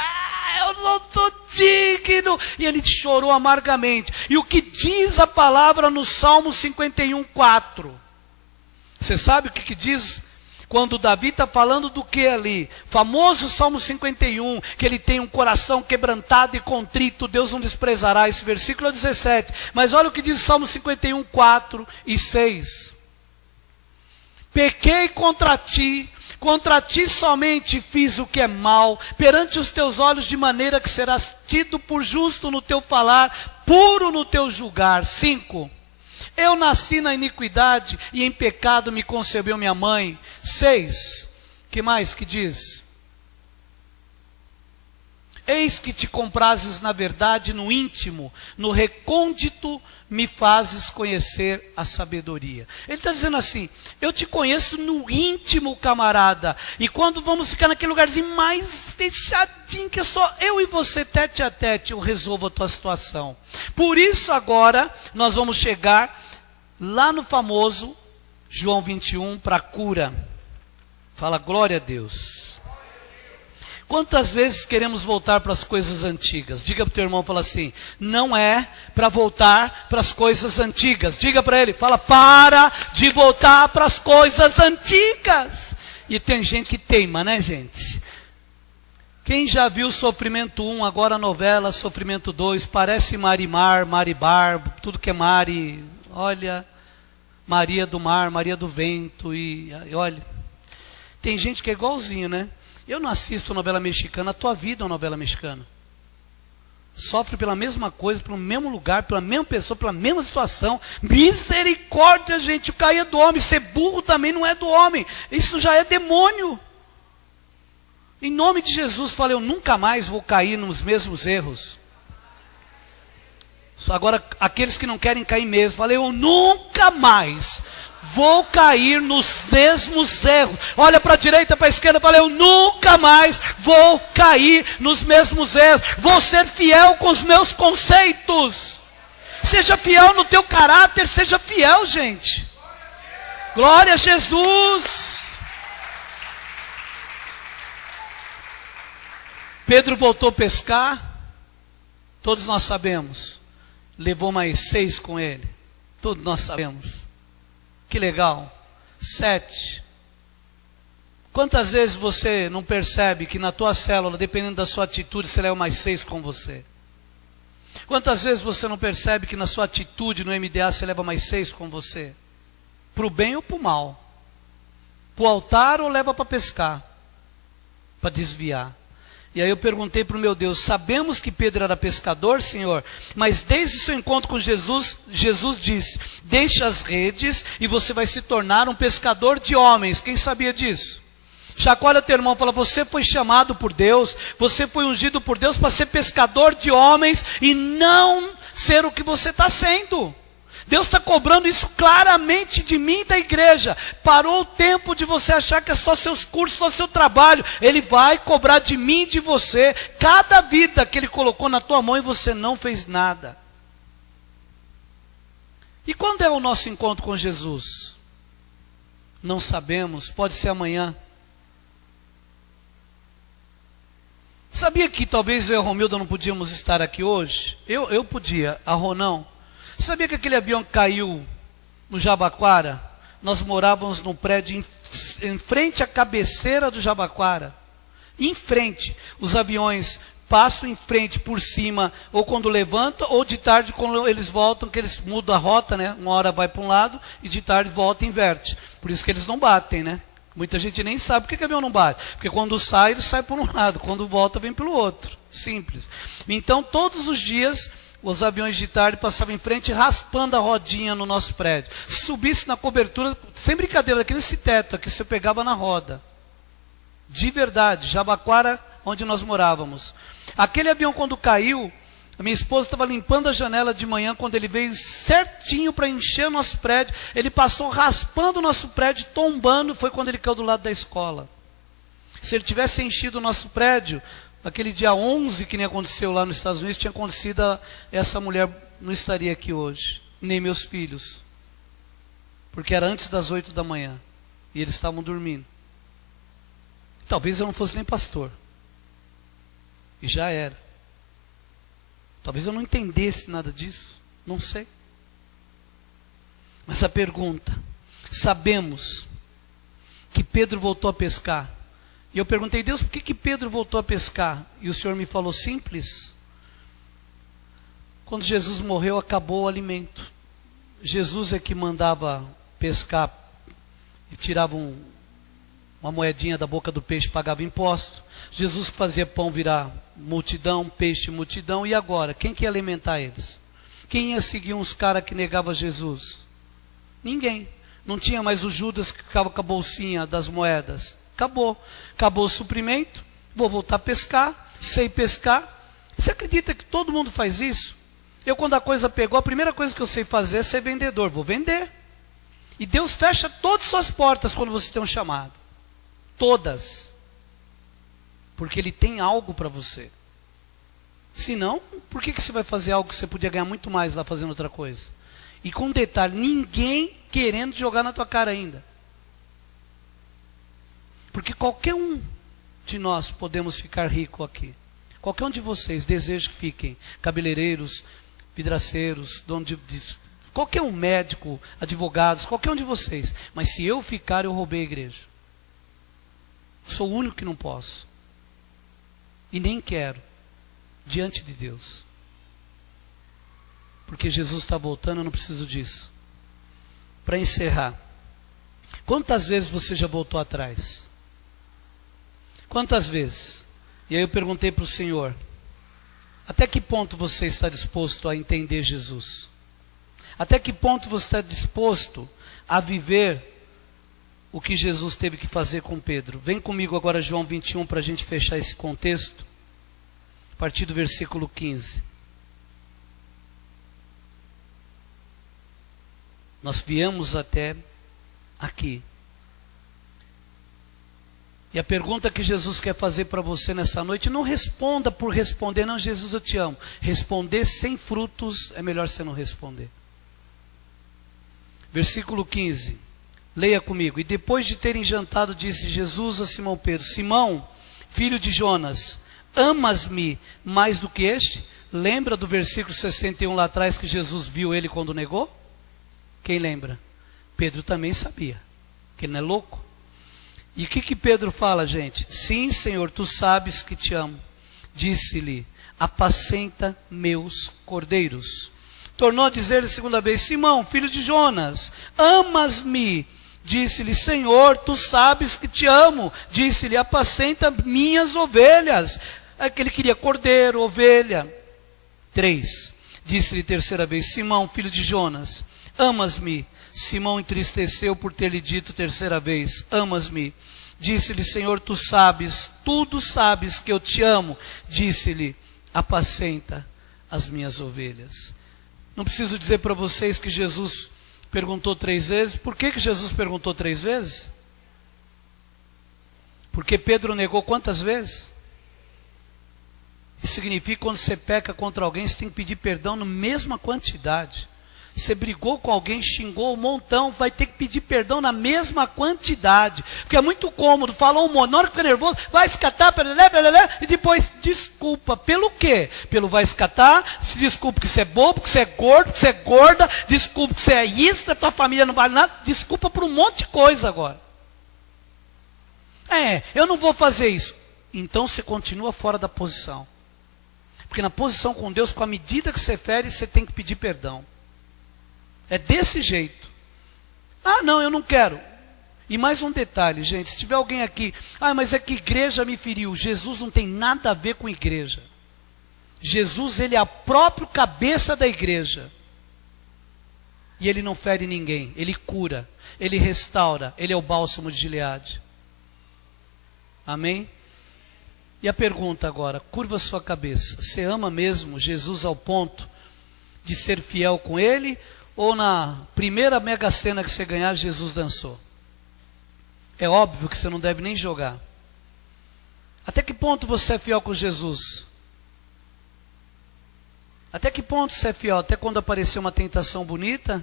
Eu não estou digno. E ele chorou amargamente. E o que diz a palavra no Salmo 51:4? Você sabe o que diz? Quando Davi está falando do que ali? Famoso Salmo 51, que ele tem um coração quebrantado e contrito, Deus não desprezará. Esse versículo é 17. Mas olha o que diz o Salmo 51:4 e 6. Pequei contra ti somente fiz o que é mal, perante os teus olhos, de maneira que serás tido por justo no teu falar, puro no teu julgar. 5. Eu nasci na iniquidade e em pecado me concebeu minha mãe. 6. Que mais que diz? Eis que te comprases na verdade, no íntimo, no recôndito me fazes conhecer a sabedoria. Ele está dizendo assim: eu te conheço no íntimo, camarada. E quando vamos ficar naquele lugarzinho mais fechadinho, que é só eu e você, tete a tete, eu resolvo a tua situação. Por isso agora, nós vamos chegar lá no famoso João 21 para a cura. Fala glória a Deus. Quantas vezes queremos voltar para as coisas antigas? Diga para o teu irmão, fala assim: não é para voltar para as coisas antigas. Diga para ele, fala: para de voltar para as coisas antigas. E tem gente que teima, né, gente? Quem já viu Sofrimento 1, agora a novela Sofrimento 2, parece Marimar, Maribar, tudo que é Mari, olha, Maria do mar, Maria do vento, e olha, tem gente que é igualzinho, né? Eu não assisto novela mexicana, a tua vida é uma novela mexicana. Sofre pela mesma coisa, pelo mesmo lugar, pela mesma pessoa, pela mesma situação. Misericórdia, gente, o cair é do homem, ser burro também não é do homem. Isso já é demônio. Em nome de Jesus, falei, eu nunca mais vou cair nos mesmos erros. Agora, aqueles que não querem cair mesmo, falei, eu nunca mais vou cair nos mesmos erros. Olha para a direita, para a esquerda, falei, eu nunca mais vou cair nos mesmos erros. Vou ser fiel com os meus conceitos. Seja fiel no teu caráter, seja fiel, gente. Glória a Jesus. Pedro voltou a pescar, todos nós sabemos. Levou mais 6 com ele, todos nós sabemos. Que legal. 7. Quantas vezes você não percebe que na tua célula, dependendo da sua atitude, você leva mais 6 com você? Quantas vezes você não percebe que na sua atitude no MDA você leva mais 6 com você? Para o bem ou para o mal? Para o altar ou leva para pescar? Para desviar. E aí eu perguntei para o meu Deus, sabemos que Pedro era pescador, Senhor, mas desde o seu encontro com Jesus, Jesus disse, deixe as redes e você vai se tornar um pescador de homens. Quem sabia disso? Chacoalha teu irmão e fala, você foi chamado por Deus, você foi ungido por Deus para ser pescador de homens e não ser o que você está sendo. Deus está cobrando isso claramente de mim e da igreja. Parou o tempo de você achar que é só seus cursos, só seu trabalho. Ele vai cobrar de mim e de você cada vida que Ele colocou na tua mão e você não fez nada. E quando é o nosso encontro com Jesus? Não sabemos, pode ser amanhã. Sabia que talvez eu e a Romilda não podíamos estar aqui hoje? Eu podia, a Rô não. Sabia que aquele avião caiu no Jabaquara? Nós morávamos num prédio em frente à cabeceira do Jabaquara. Em frente. Os aviões passam em frente por cima, ou quando levantam, ou de tarde quando eles voltam, que eles mudam a rota, né? Uma hora vai para um lado e de tarde volta e inverte. Por isso que eles não batem, né? Muita gente nem sabe por que o avião não bate. Porque quando sai, ele sai por um lado. Quando volta, vem pelo outro. Simples. Então, todos os dias, os aviões de tarde passavam em frente, raspando a rodinha no nosso prédio. Se subisse na cobertura, sem brincadeira, daquele teto aqui, você pegava na roda. De verdade, Jabaquara, onde nós morávamos. Aquele avião, quando caiu, a minha esposa estava limpando a janela de manhã, quando ele veio certinho para encher o nosso prédio. Ele passou raspando o nosso prédio, tombando, foi quando ele caiu do lado da escola. Se ele tivesse enchido o nosso prédio, aquele dia 11 que nem aconteceu lá nos Estados Unidos, tinha acontecido, essa mulher não estaria aqui hoje, nem meus filhos. Porque era antes das 8 da manhã, e eles estavam dormindo. Talvez eu não fosse nem pastor. E já era. Talvez eu não entendesse nada disso, não sei. Mas a pergunta, sabemos que Pedro voltou a pescar. E eu perguntei, Deus, por que Pedro voltou a pescar? E o Senhor me falou, simples. Quando Jesus morreu, acabou o alimento. Jesus é que mandava pescar e tirava uma moedinha da boca do peixe, pagava imposto. Jesus fazia pão virar multidão, peixe multidão. E agora, quem que ia alimentar eles? Quem ia seguir uns caras que negavam Jesus? Ninguém. Não tinha mais o Judas que ficava com a bolsinha das moedas. Acabou. Acabou o suprimento. Vou voltar a pescar. Sei pescar. Você acredita que todo mundo faz isso? Eu, quando a coisa pegou, a primeira coisa que eu sei fazer é ser vendedor. Vou vender. E Deus fecha todas as suas portas quando você tem um chamado. Todas. Porque Ele tem algo para você. Se não, por que você vai fazer algo que você podia ganhar muito mais lá fazendo outra coisa? E com um detalhe, ninguém querendo jogar na tua cara ainda. Porque qualquer um de nós podemos ficar rico aqui. Qualquer um de vocês deseja que fiquem cabeleireiros, vidraceiros, dono de qualquer um, médico, advogados, qualquer um de vocês. Mas se eu ficar, eu roubei a igreja. Sou o único que não posso. E nem quero. Diante de Deus. Porque Jesus está voltando, eu não preciso disso. Para encerrar. Quantas vezes você já voltou atrás? Quantas vezes? E aí eu perguntei para o Senhor. Até que ponto você está disposto a entender Jesus? Até que ponto você está disposto a viver o que Jesus teve que fazer com Pedro? Vem comigo agora João 21 para a gente fechar esse contexto. A partir do versículo 15. Nós viemos até aqui. E a pergunta que Jesus quer fazer para você nessa noite, não responda por responder, não, Jesus, eu te amo. Responder sem frutos é melhor você não responder. Versículo 15, leia comigo. E depois de terem jantado, disse Jesus a Simão Pedro: Simão, filho de Jonas, amas-me mais do que este? Lembra do versículo 61 lá atrás que Jesus viu ele quando negou? Quem lembra? Pedro também sabia, que ele não é louco. E o que Pedro fala, gente? Sim, Senhor, tu sabes que te amo. Disse-lhe, apacenta meus cordeiros. Tornou a dizer-lhe segunda vez, Simão, filho de Jonas, amas-me? Disse-lhe, Senhor, tu sabes que te amo. Disse-lhe, apacenta minhas ovelhas. Ele queria cordeiro, ovelha. 3. Disse-lhe terceira vez, Simão, filho de Jonas, amas-me? Simão entristeceu por ter lhe dito terceira vez, amas-me? Disse-lhe, Senhor, tu sabes, tudo sabes que eu te amo. Disse-lhe, apacenta as minhas ovelhas. Não preciso dizer para vocês que Jesus perguntou 3 vezes. Por que Jesus perguntou 3 vezes? Porque Pedro negou quantas vezes? Isso significa que quando você peca contra alguém, você tem que pedir perdão na mesma quantidade. Você brigou com alguém, xingou um montão, vai ter que pedir perdão na mesma quantidade. Porque é muito cômodo, falou um monte, na hora que fica nervoso, vai escatar, e depois desculpa. Pelo quê? Pelo vai escatar, se desculpa que você é bobo, que você é gordo, que você é gorda, desculpa que você é isso, a tua família não vale nada, desculpa por um monte de coisa agora. Eu não vou fazer isso. Então você continua fora da posição. Porque na posição com Deus, com a medida que você fere, você tem que pedir perdão. É desse jeito. Ah, não, eu não quero. E mais um detalhe, gente. Se tiver alguém aqui, mas é que igreja me feriu. Jesus não tem nada a ver com igreja. Jesus, ele é a própria cabeça da igreja. E ele não fere ninguém. Ele cura, ele restaura. Ele é o bálsamo de Gileade. Amém? E a pergunta agora, curva a sua cabeça. Você ama mesmo Jesus ao ponto de ser fiel com ele? Ou na primeira mega sena que você ganhar, Jesus dançou? É óbvio que você não deve nem jogar. Até que ponto você é fiel com Jesus? Até que ponto você é fiel? Até quando aparecer uma tentação bonita?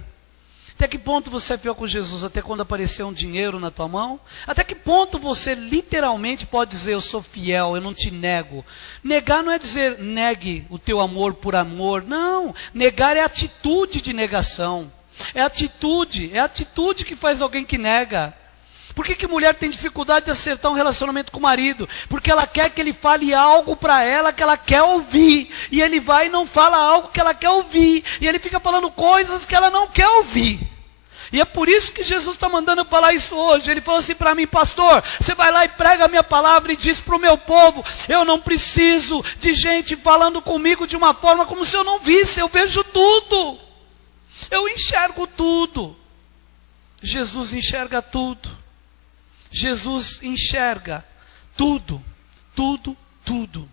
Até que ponto você é fiel com Jesus? Até quando aparecer um dinheiro na tua mão? Até que ponto você literalmente pode dizer, eu sou fiel, eu não te nego? Negar não é dizer, negue o teu amor por amor. Não, negar é atitude de negação. É atitude que faz alguém que nega. Por que mulher tem dificuldade de acertar um relacionamento com o marido? Porque ela quer que ele fale algo para ela que ela quer ouvir. E ele vai e não fala algo que ela quer ouvir. E ele fica falando coisas que ela não quer ouvir. E é por isso que Jesus está mandando eu falar isso hoje. Ele falou assim para mim, pastor, você vai lá e prega a minha palavra e diz para o meu povo, eu não preciso de gente falando comigo de uma forma como se eu não visse, eu vejo tudo. Eu enxergo tudo. Jesus enxerga tudo. Jesus enxerga tudo, tudo, tudo.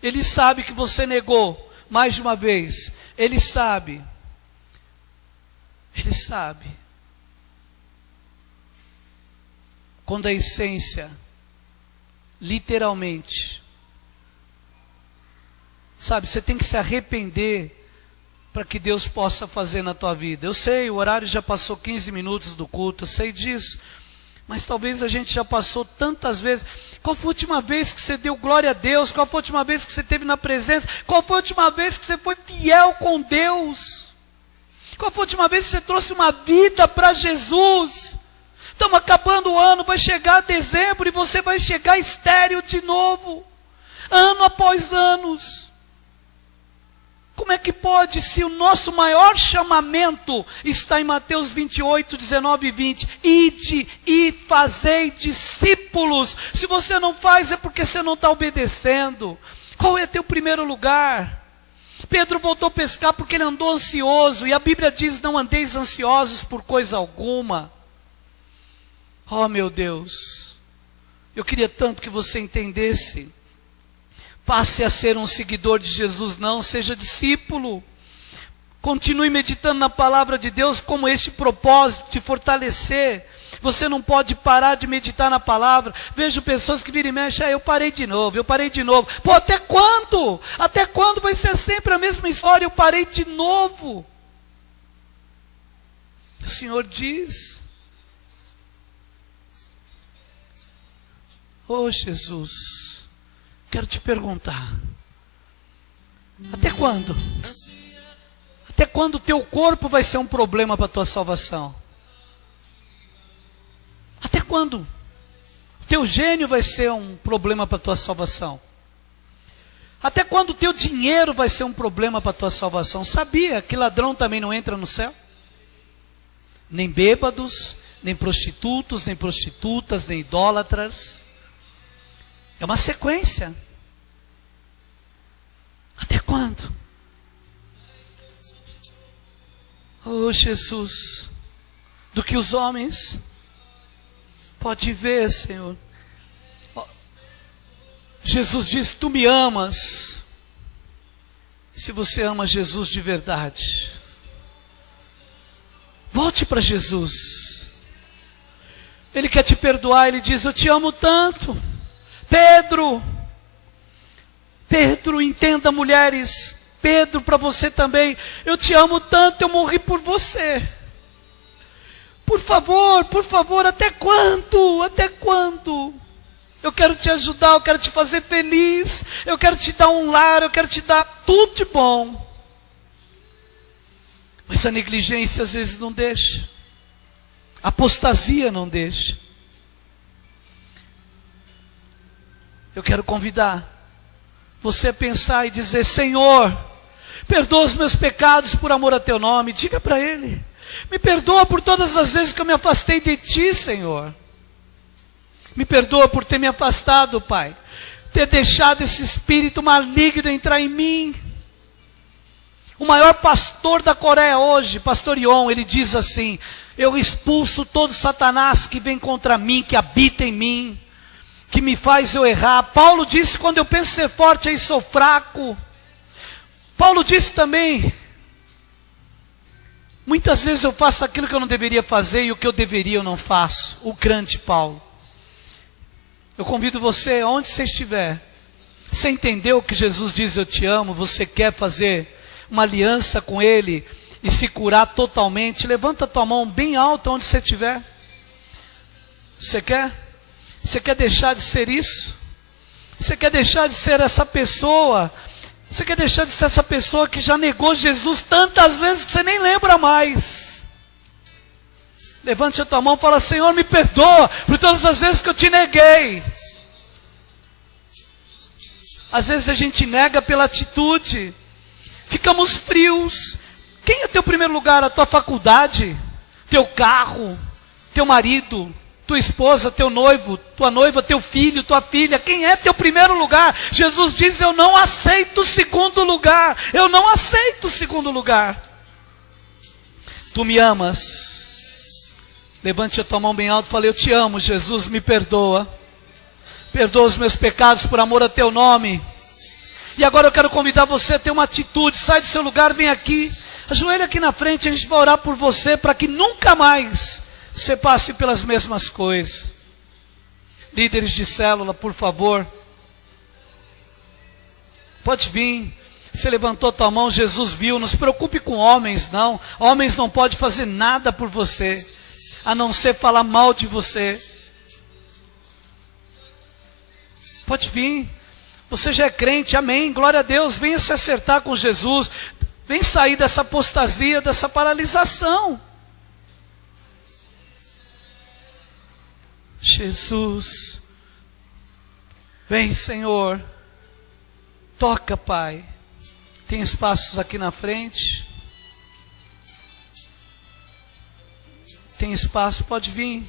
Ele sabe que você negou mais de uma vez. Ele sabe. Ele sabe. Quando a essência, literalmente, sabe, você tem que se arrepender para que Deus possa fazer na tua vida. Eu sei, o horário já passou 15 minutos do culto, eu sei disso. Mas talvez a gente já passou tantas vezes. Qual foi a última vez que você deu glória a Deus? Qual foi a última vez que você esteve na presença? Qual foi a última vez que você foi fiel com Deus? Qual foi a última vez que você trouxe uma vida para Jesus? Estamos acabando o ano, vai chegar dezembro e você vai chegar estéril de novo. Ano após anos. Como é que pode, se o nosso maior chamamento está em Mateus 28, 19 e 20, ide e fazei discípulos, se você não faz é porque você não está obedecendo. Qual é teu primeiro lugar? Pedro voltou a pescar porque ele andou ansioso, e a Bíblia diz, não andeis ansiosos por coisa alguma. Oh meu Deus, eu queria tanto que você entendesse. Passe a ser um seguidor de Jesus, não, seja discípulo. Continue meditando na palavra de Deus como este propósito de fortalecer. Você não pode parar de meditar na palavra. Vejo pessoas que viram e mexem, eu parei de novo. Pô, até quando? Até quando vai ser sempre a mesma história? Eu parei de novo. O Senhor diz, oh Jesus, quero te perguntar, até quando? Até quando o teu corpo vai ser um problema para a tua salvação? Até quando? Teu gênio vai ser um problema para a tua salvação? Até quando o teu dinheiro vai ser um problema para a tua salvação? Sabia que ladrão também não entra no céu? Nem bêbados, nem prostitutos, nem prostitutas, nem idólatras. É uma sequência. Até quando? Oh, Jesus, do que os homens podem ver, Senhor. Jesus diz: tu me amas. Se você ama Jesus de verdade, volte para Jesus. Ele quer te perdoar. Ele diz: eu te amo tanto. Pedro, entenda, mulheres. Pedro, para você também. Eu te amo tanto, eu morri por você. Por favor, até quando? Até quando? Eu quero te ajudar, eu quero te fazer feliz, eu quero te dar um lar, eu quero te dar tudo de bom. Mas a negligência às vezes não deixa. A apostasia não deixa. Eu quero convidar você a pensar e dizer: Senhor, perdoa os meus pecados por amor a teu nome. Diga para Ele: me perdoa por todas as vezes que eu me afastei de Ti, Senhor. Me perdoa por ter me afastado, Pai. Ter deixado esse espírito maligno entrar em mim. O maior pastor da Coreia hoje, pastor Yon, ele diz assim: eu expulso todo Satanás que vem contra mim, que habita em mim, que me faz eu errar. Paulo disse: quando eu penso ser forte, aí sou fraco. Paulo disse também: muitas vezes eu faço aquilo que eu não deveria fazer, e o que eu deveria eu não faço. O grande Paulo. Eu convido você, onde você estiver, você entendeu que Jesus diz: eu te amo, você quer fazer uma aliança com Ele e se curar totalmente? Levanta a tua mão bem alta onde você estiver. Você quer? Você quer deixar de ser isso? Você quer deixar de ser essa pessoa? Você quer deixar de ser essa pessoa que já negou Jesus tantas vezes que você nem lembra mais? Levante a tua mão e fala: Senhor, me perdoa por todas as vezes que eu te neguei. Às vezes a gente nega pela atitude. Ficamos frios. Quem é teu primeiro lugar? A tua faculdade? Teu carro? Teu marido? Tua esposa? Teu noivo? Tua noiva? Teu filho? Tua filha? Quem é teu primeiro lugar? Jesus diz: eu não aceito o segundo lugar. Eu não aceito o segundo lugar. Tu me amas? Levante a tua mão bem alto e fale: eu te amo, Jesus, me perdoa. Perdoa os meus pecados por amor a teu nome. E agora eu quero convidar você a ter uma atitude. Sai do seu lugar, vem aqui. Ajoelha aqui na frente, a gente vai orar por você, para que nunca mais você passe pelas mesmas coisas. Líderes de célula, por favor. Pode vir. Você levantou tua mão, Jesus viu. Não se preocupe com homens, não. Homens não podem fazer nada por você, a não ser falar mal de você. Pode vir. Você já é crente, amém, glória a Deus. Venha se acertar com Jesus. Vem sair dessa apostasia, dessa paralisação. Jesus, vem, Senhor. Toca, Pai. Tem espaços aqui na frente. Tem espaço, pode vir.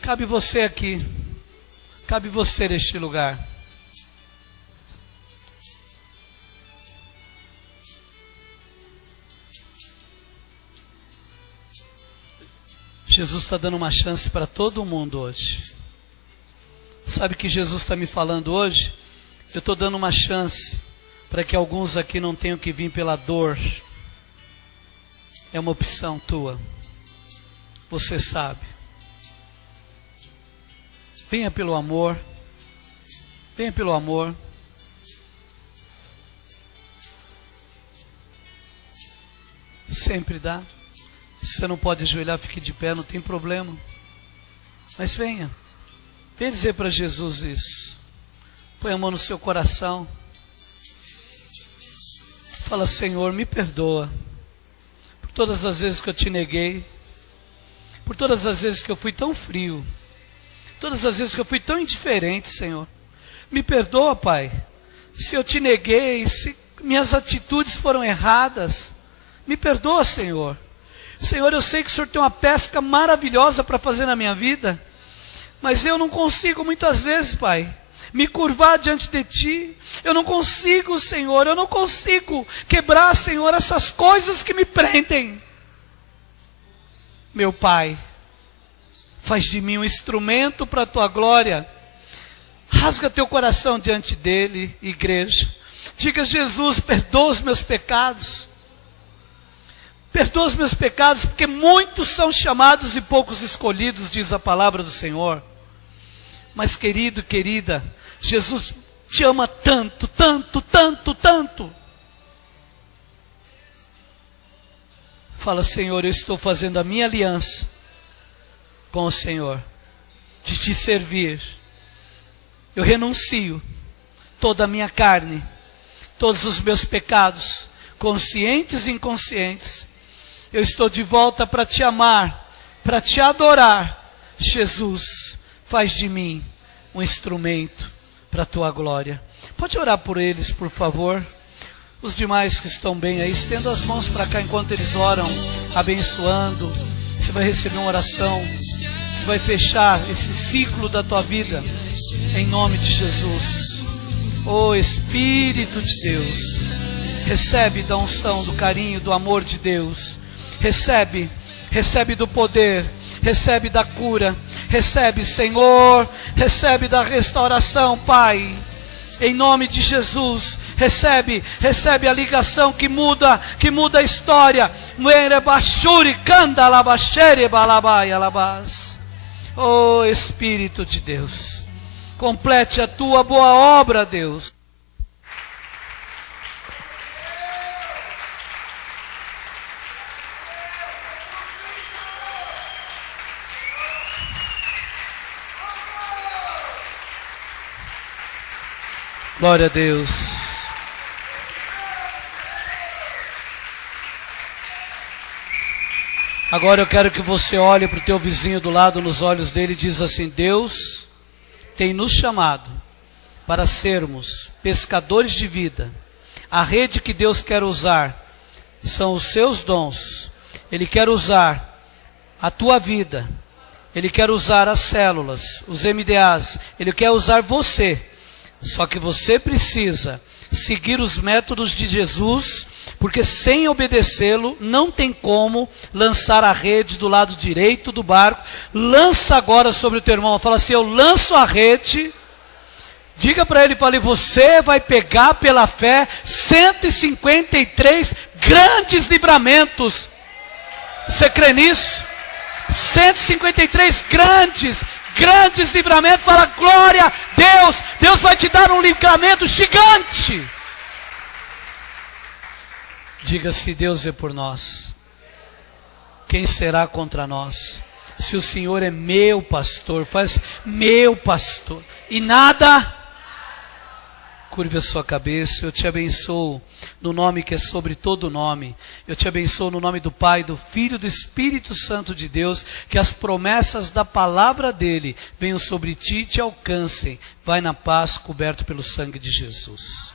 Cabe você aqui. Cabe você neste lugar. Jesus está dando uma chance para todo mundo hoje. Sabe que Jesus está me falando hoje? Eu estou dando uma chance para que alguns aqui não tenham que vir pela dor. É uma opção tua. Você sabe. Venha pelo amor. Venha pelo amor. Sempre dá. Se você não pode ajoelhar, fique de pé, não tem problema. Mas venha. Venha dizer para Jesus isso. Põe a mão no seu coração. Fala: Senhor, me perdoa por todas as vezes que eu te neguei, por todas as vezes que eu fui tão frio, Todas as vezes que eu fui tão indiferente, Senhor. Me perdoa, Pai, se eu te neguei, se minhas atitudes foram erradas. Me perdoa, Senhor. Senhor, eu sei que o Senhor tem uma pesca maravilhosa para fazer na minha vida, mas eu não consigo muitas vezes, Pai, me curvar diante de Ti. Eu não consigo, Senhor, eu não consigo quebrar, Senhor, essas coisas que me prendem. Meu Pai, faz de mim um instrumento para a Tua glória. Rasga teu coração diante dele, igreja. Diga: Jesus, perdoa os meus pecados. Perdoa os meus pecados, porque muitos são chamados e poucos escolhidos, diz a palavra do Senhor. Mas querido, querida, Jesus te ama tanto, tanto, tanto, tanto. Fala: Senhor, eu estou fazendo a minha aliança com o Senhor, de te servir. Eu renuncio toda a minha carne, todos os meus pecados, conscientes e inconscientes. Eu estou de volta para te amar, para te adorar. Jesus, faz de mim um instrumento para a tua glória. Pode orar por eles, por favor. Os demais que estão bem aí, estenda as mãos para cá enquanto eles oram, abençoando. Você vai receber uma oração que vai fechar esse ciclo da tua vida, em nome de Jesus. Oh Espírito de Deus, recebe da unção, do carinho, do amor de Deus. Recebe, recebe do poder, recebe da cura, recebe, Senhor, recebe da restauração, Pai, em nome de Jesus. Recebe, recebe a ligação que muda a história. Oh Espírito de Deus, complete a tua boa obra, Deus. Glória a Deus. Agora eu quero que você olhe para o teu vizinho do lado, nos olhos dele, e diz assim: Deus tem nos chamado para sermos pescadores de vida. A rede que Deus quer usar são os seus dons. Ele quer usar a tua vida. Ele quer usar as células, os MDAs. Ele quer usar você. Só que você precisa seguir os métodos de Jesus, porque sem obedecê-lo não tem como lançar a rede do lado direito do barco. Lança agora sobre o teu irmão, fala assim: eu lanço a rede. Diga para ele, fale: você vai pegar pela fé 153 grandes livramentos. Você crê nisso? 153 grandes livramentos. Fala: glória a Deus, Deus vai te dar um livramento gigante. Diga: se Deus é por nós, quem será contra nós? Se o Senhor é meu pastor, faz meu pastor, e nada. Curve a sua cabeça. Eu te abençoo no nome que é sobre todo nome. Eu te abençoo no nome do Pai, do Filho e do Espírito Santo de Deus. Que as promessas da palavra dele venham sobre ti e te alcancem. Vai na paz, coberto pelo sangue de Jesus.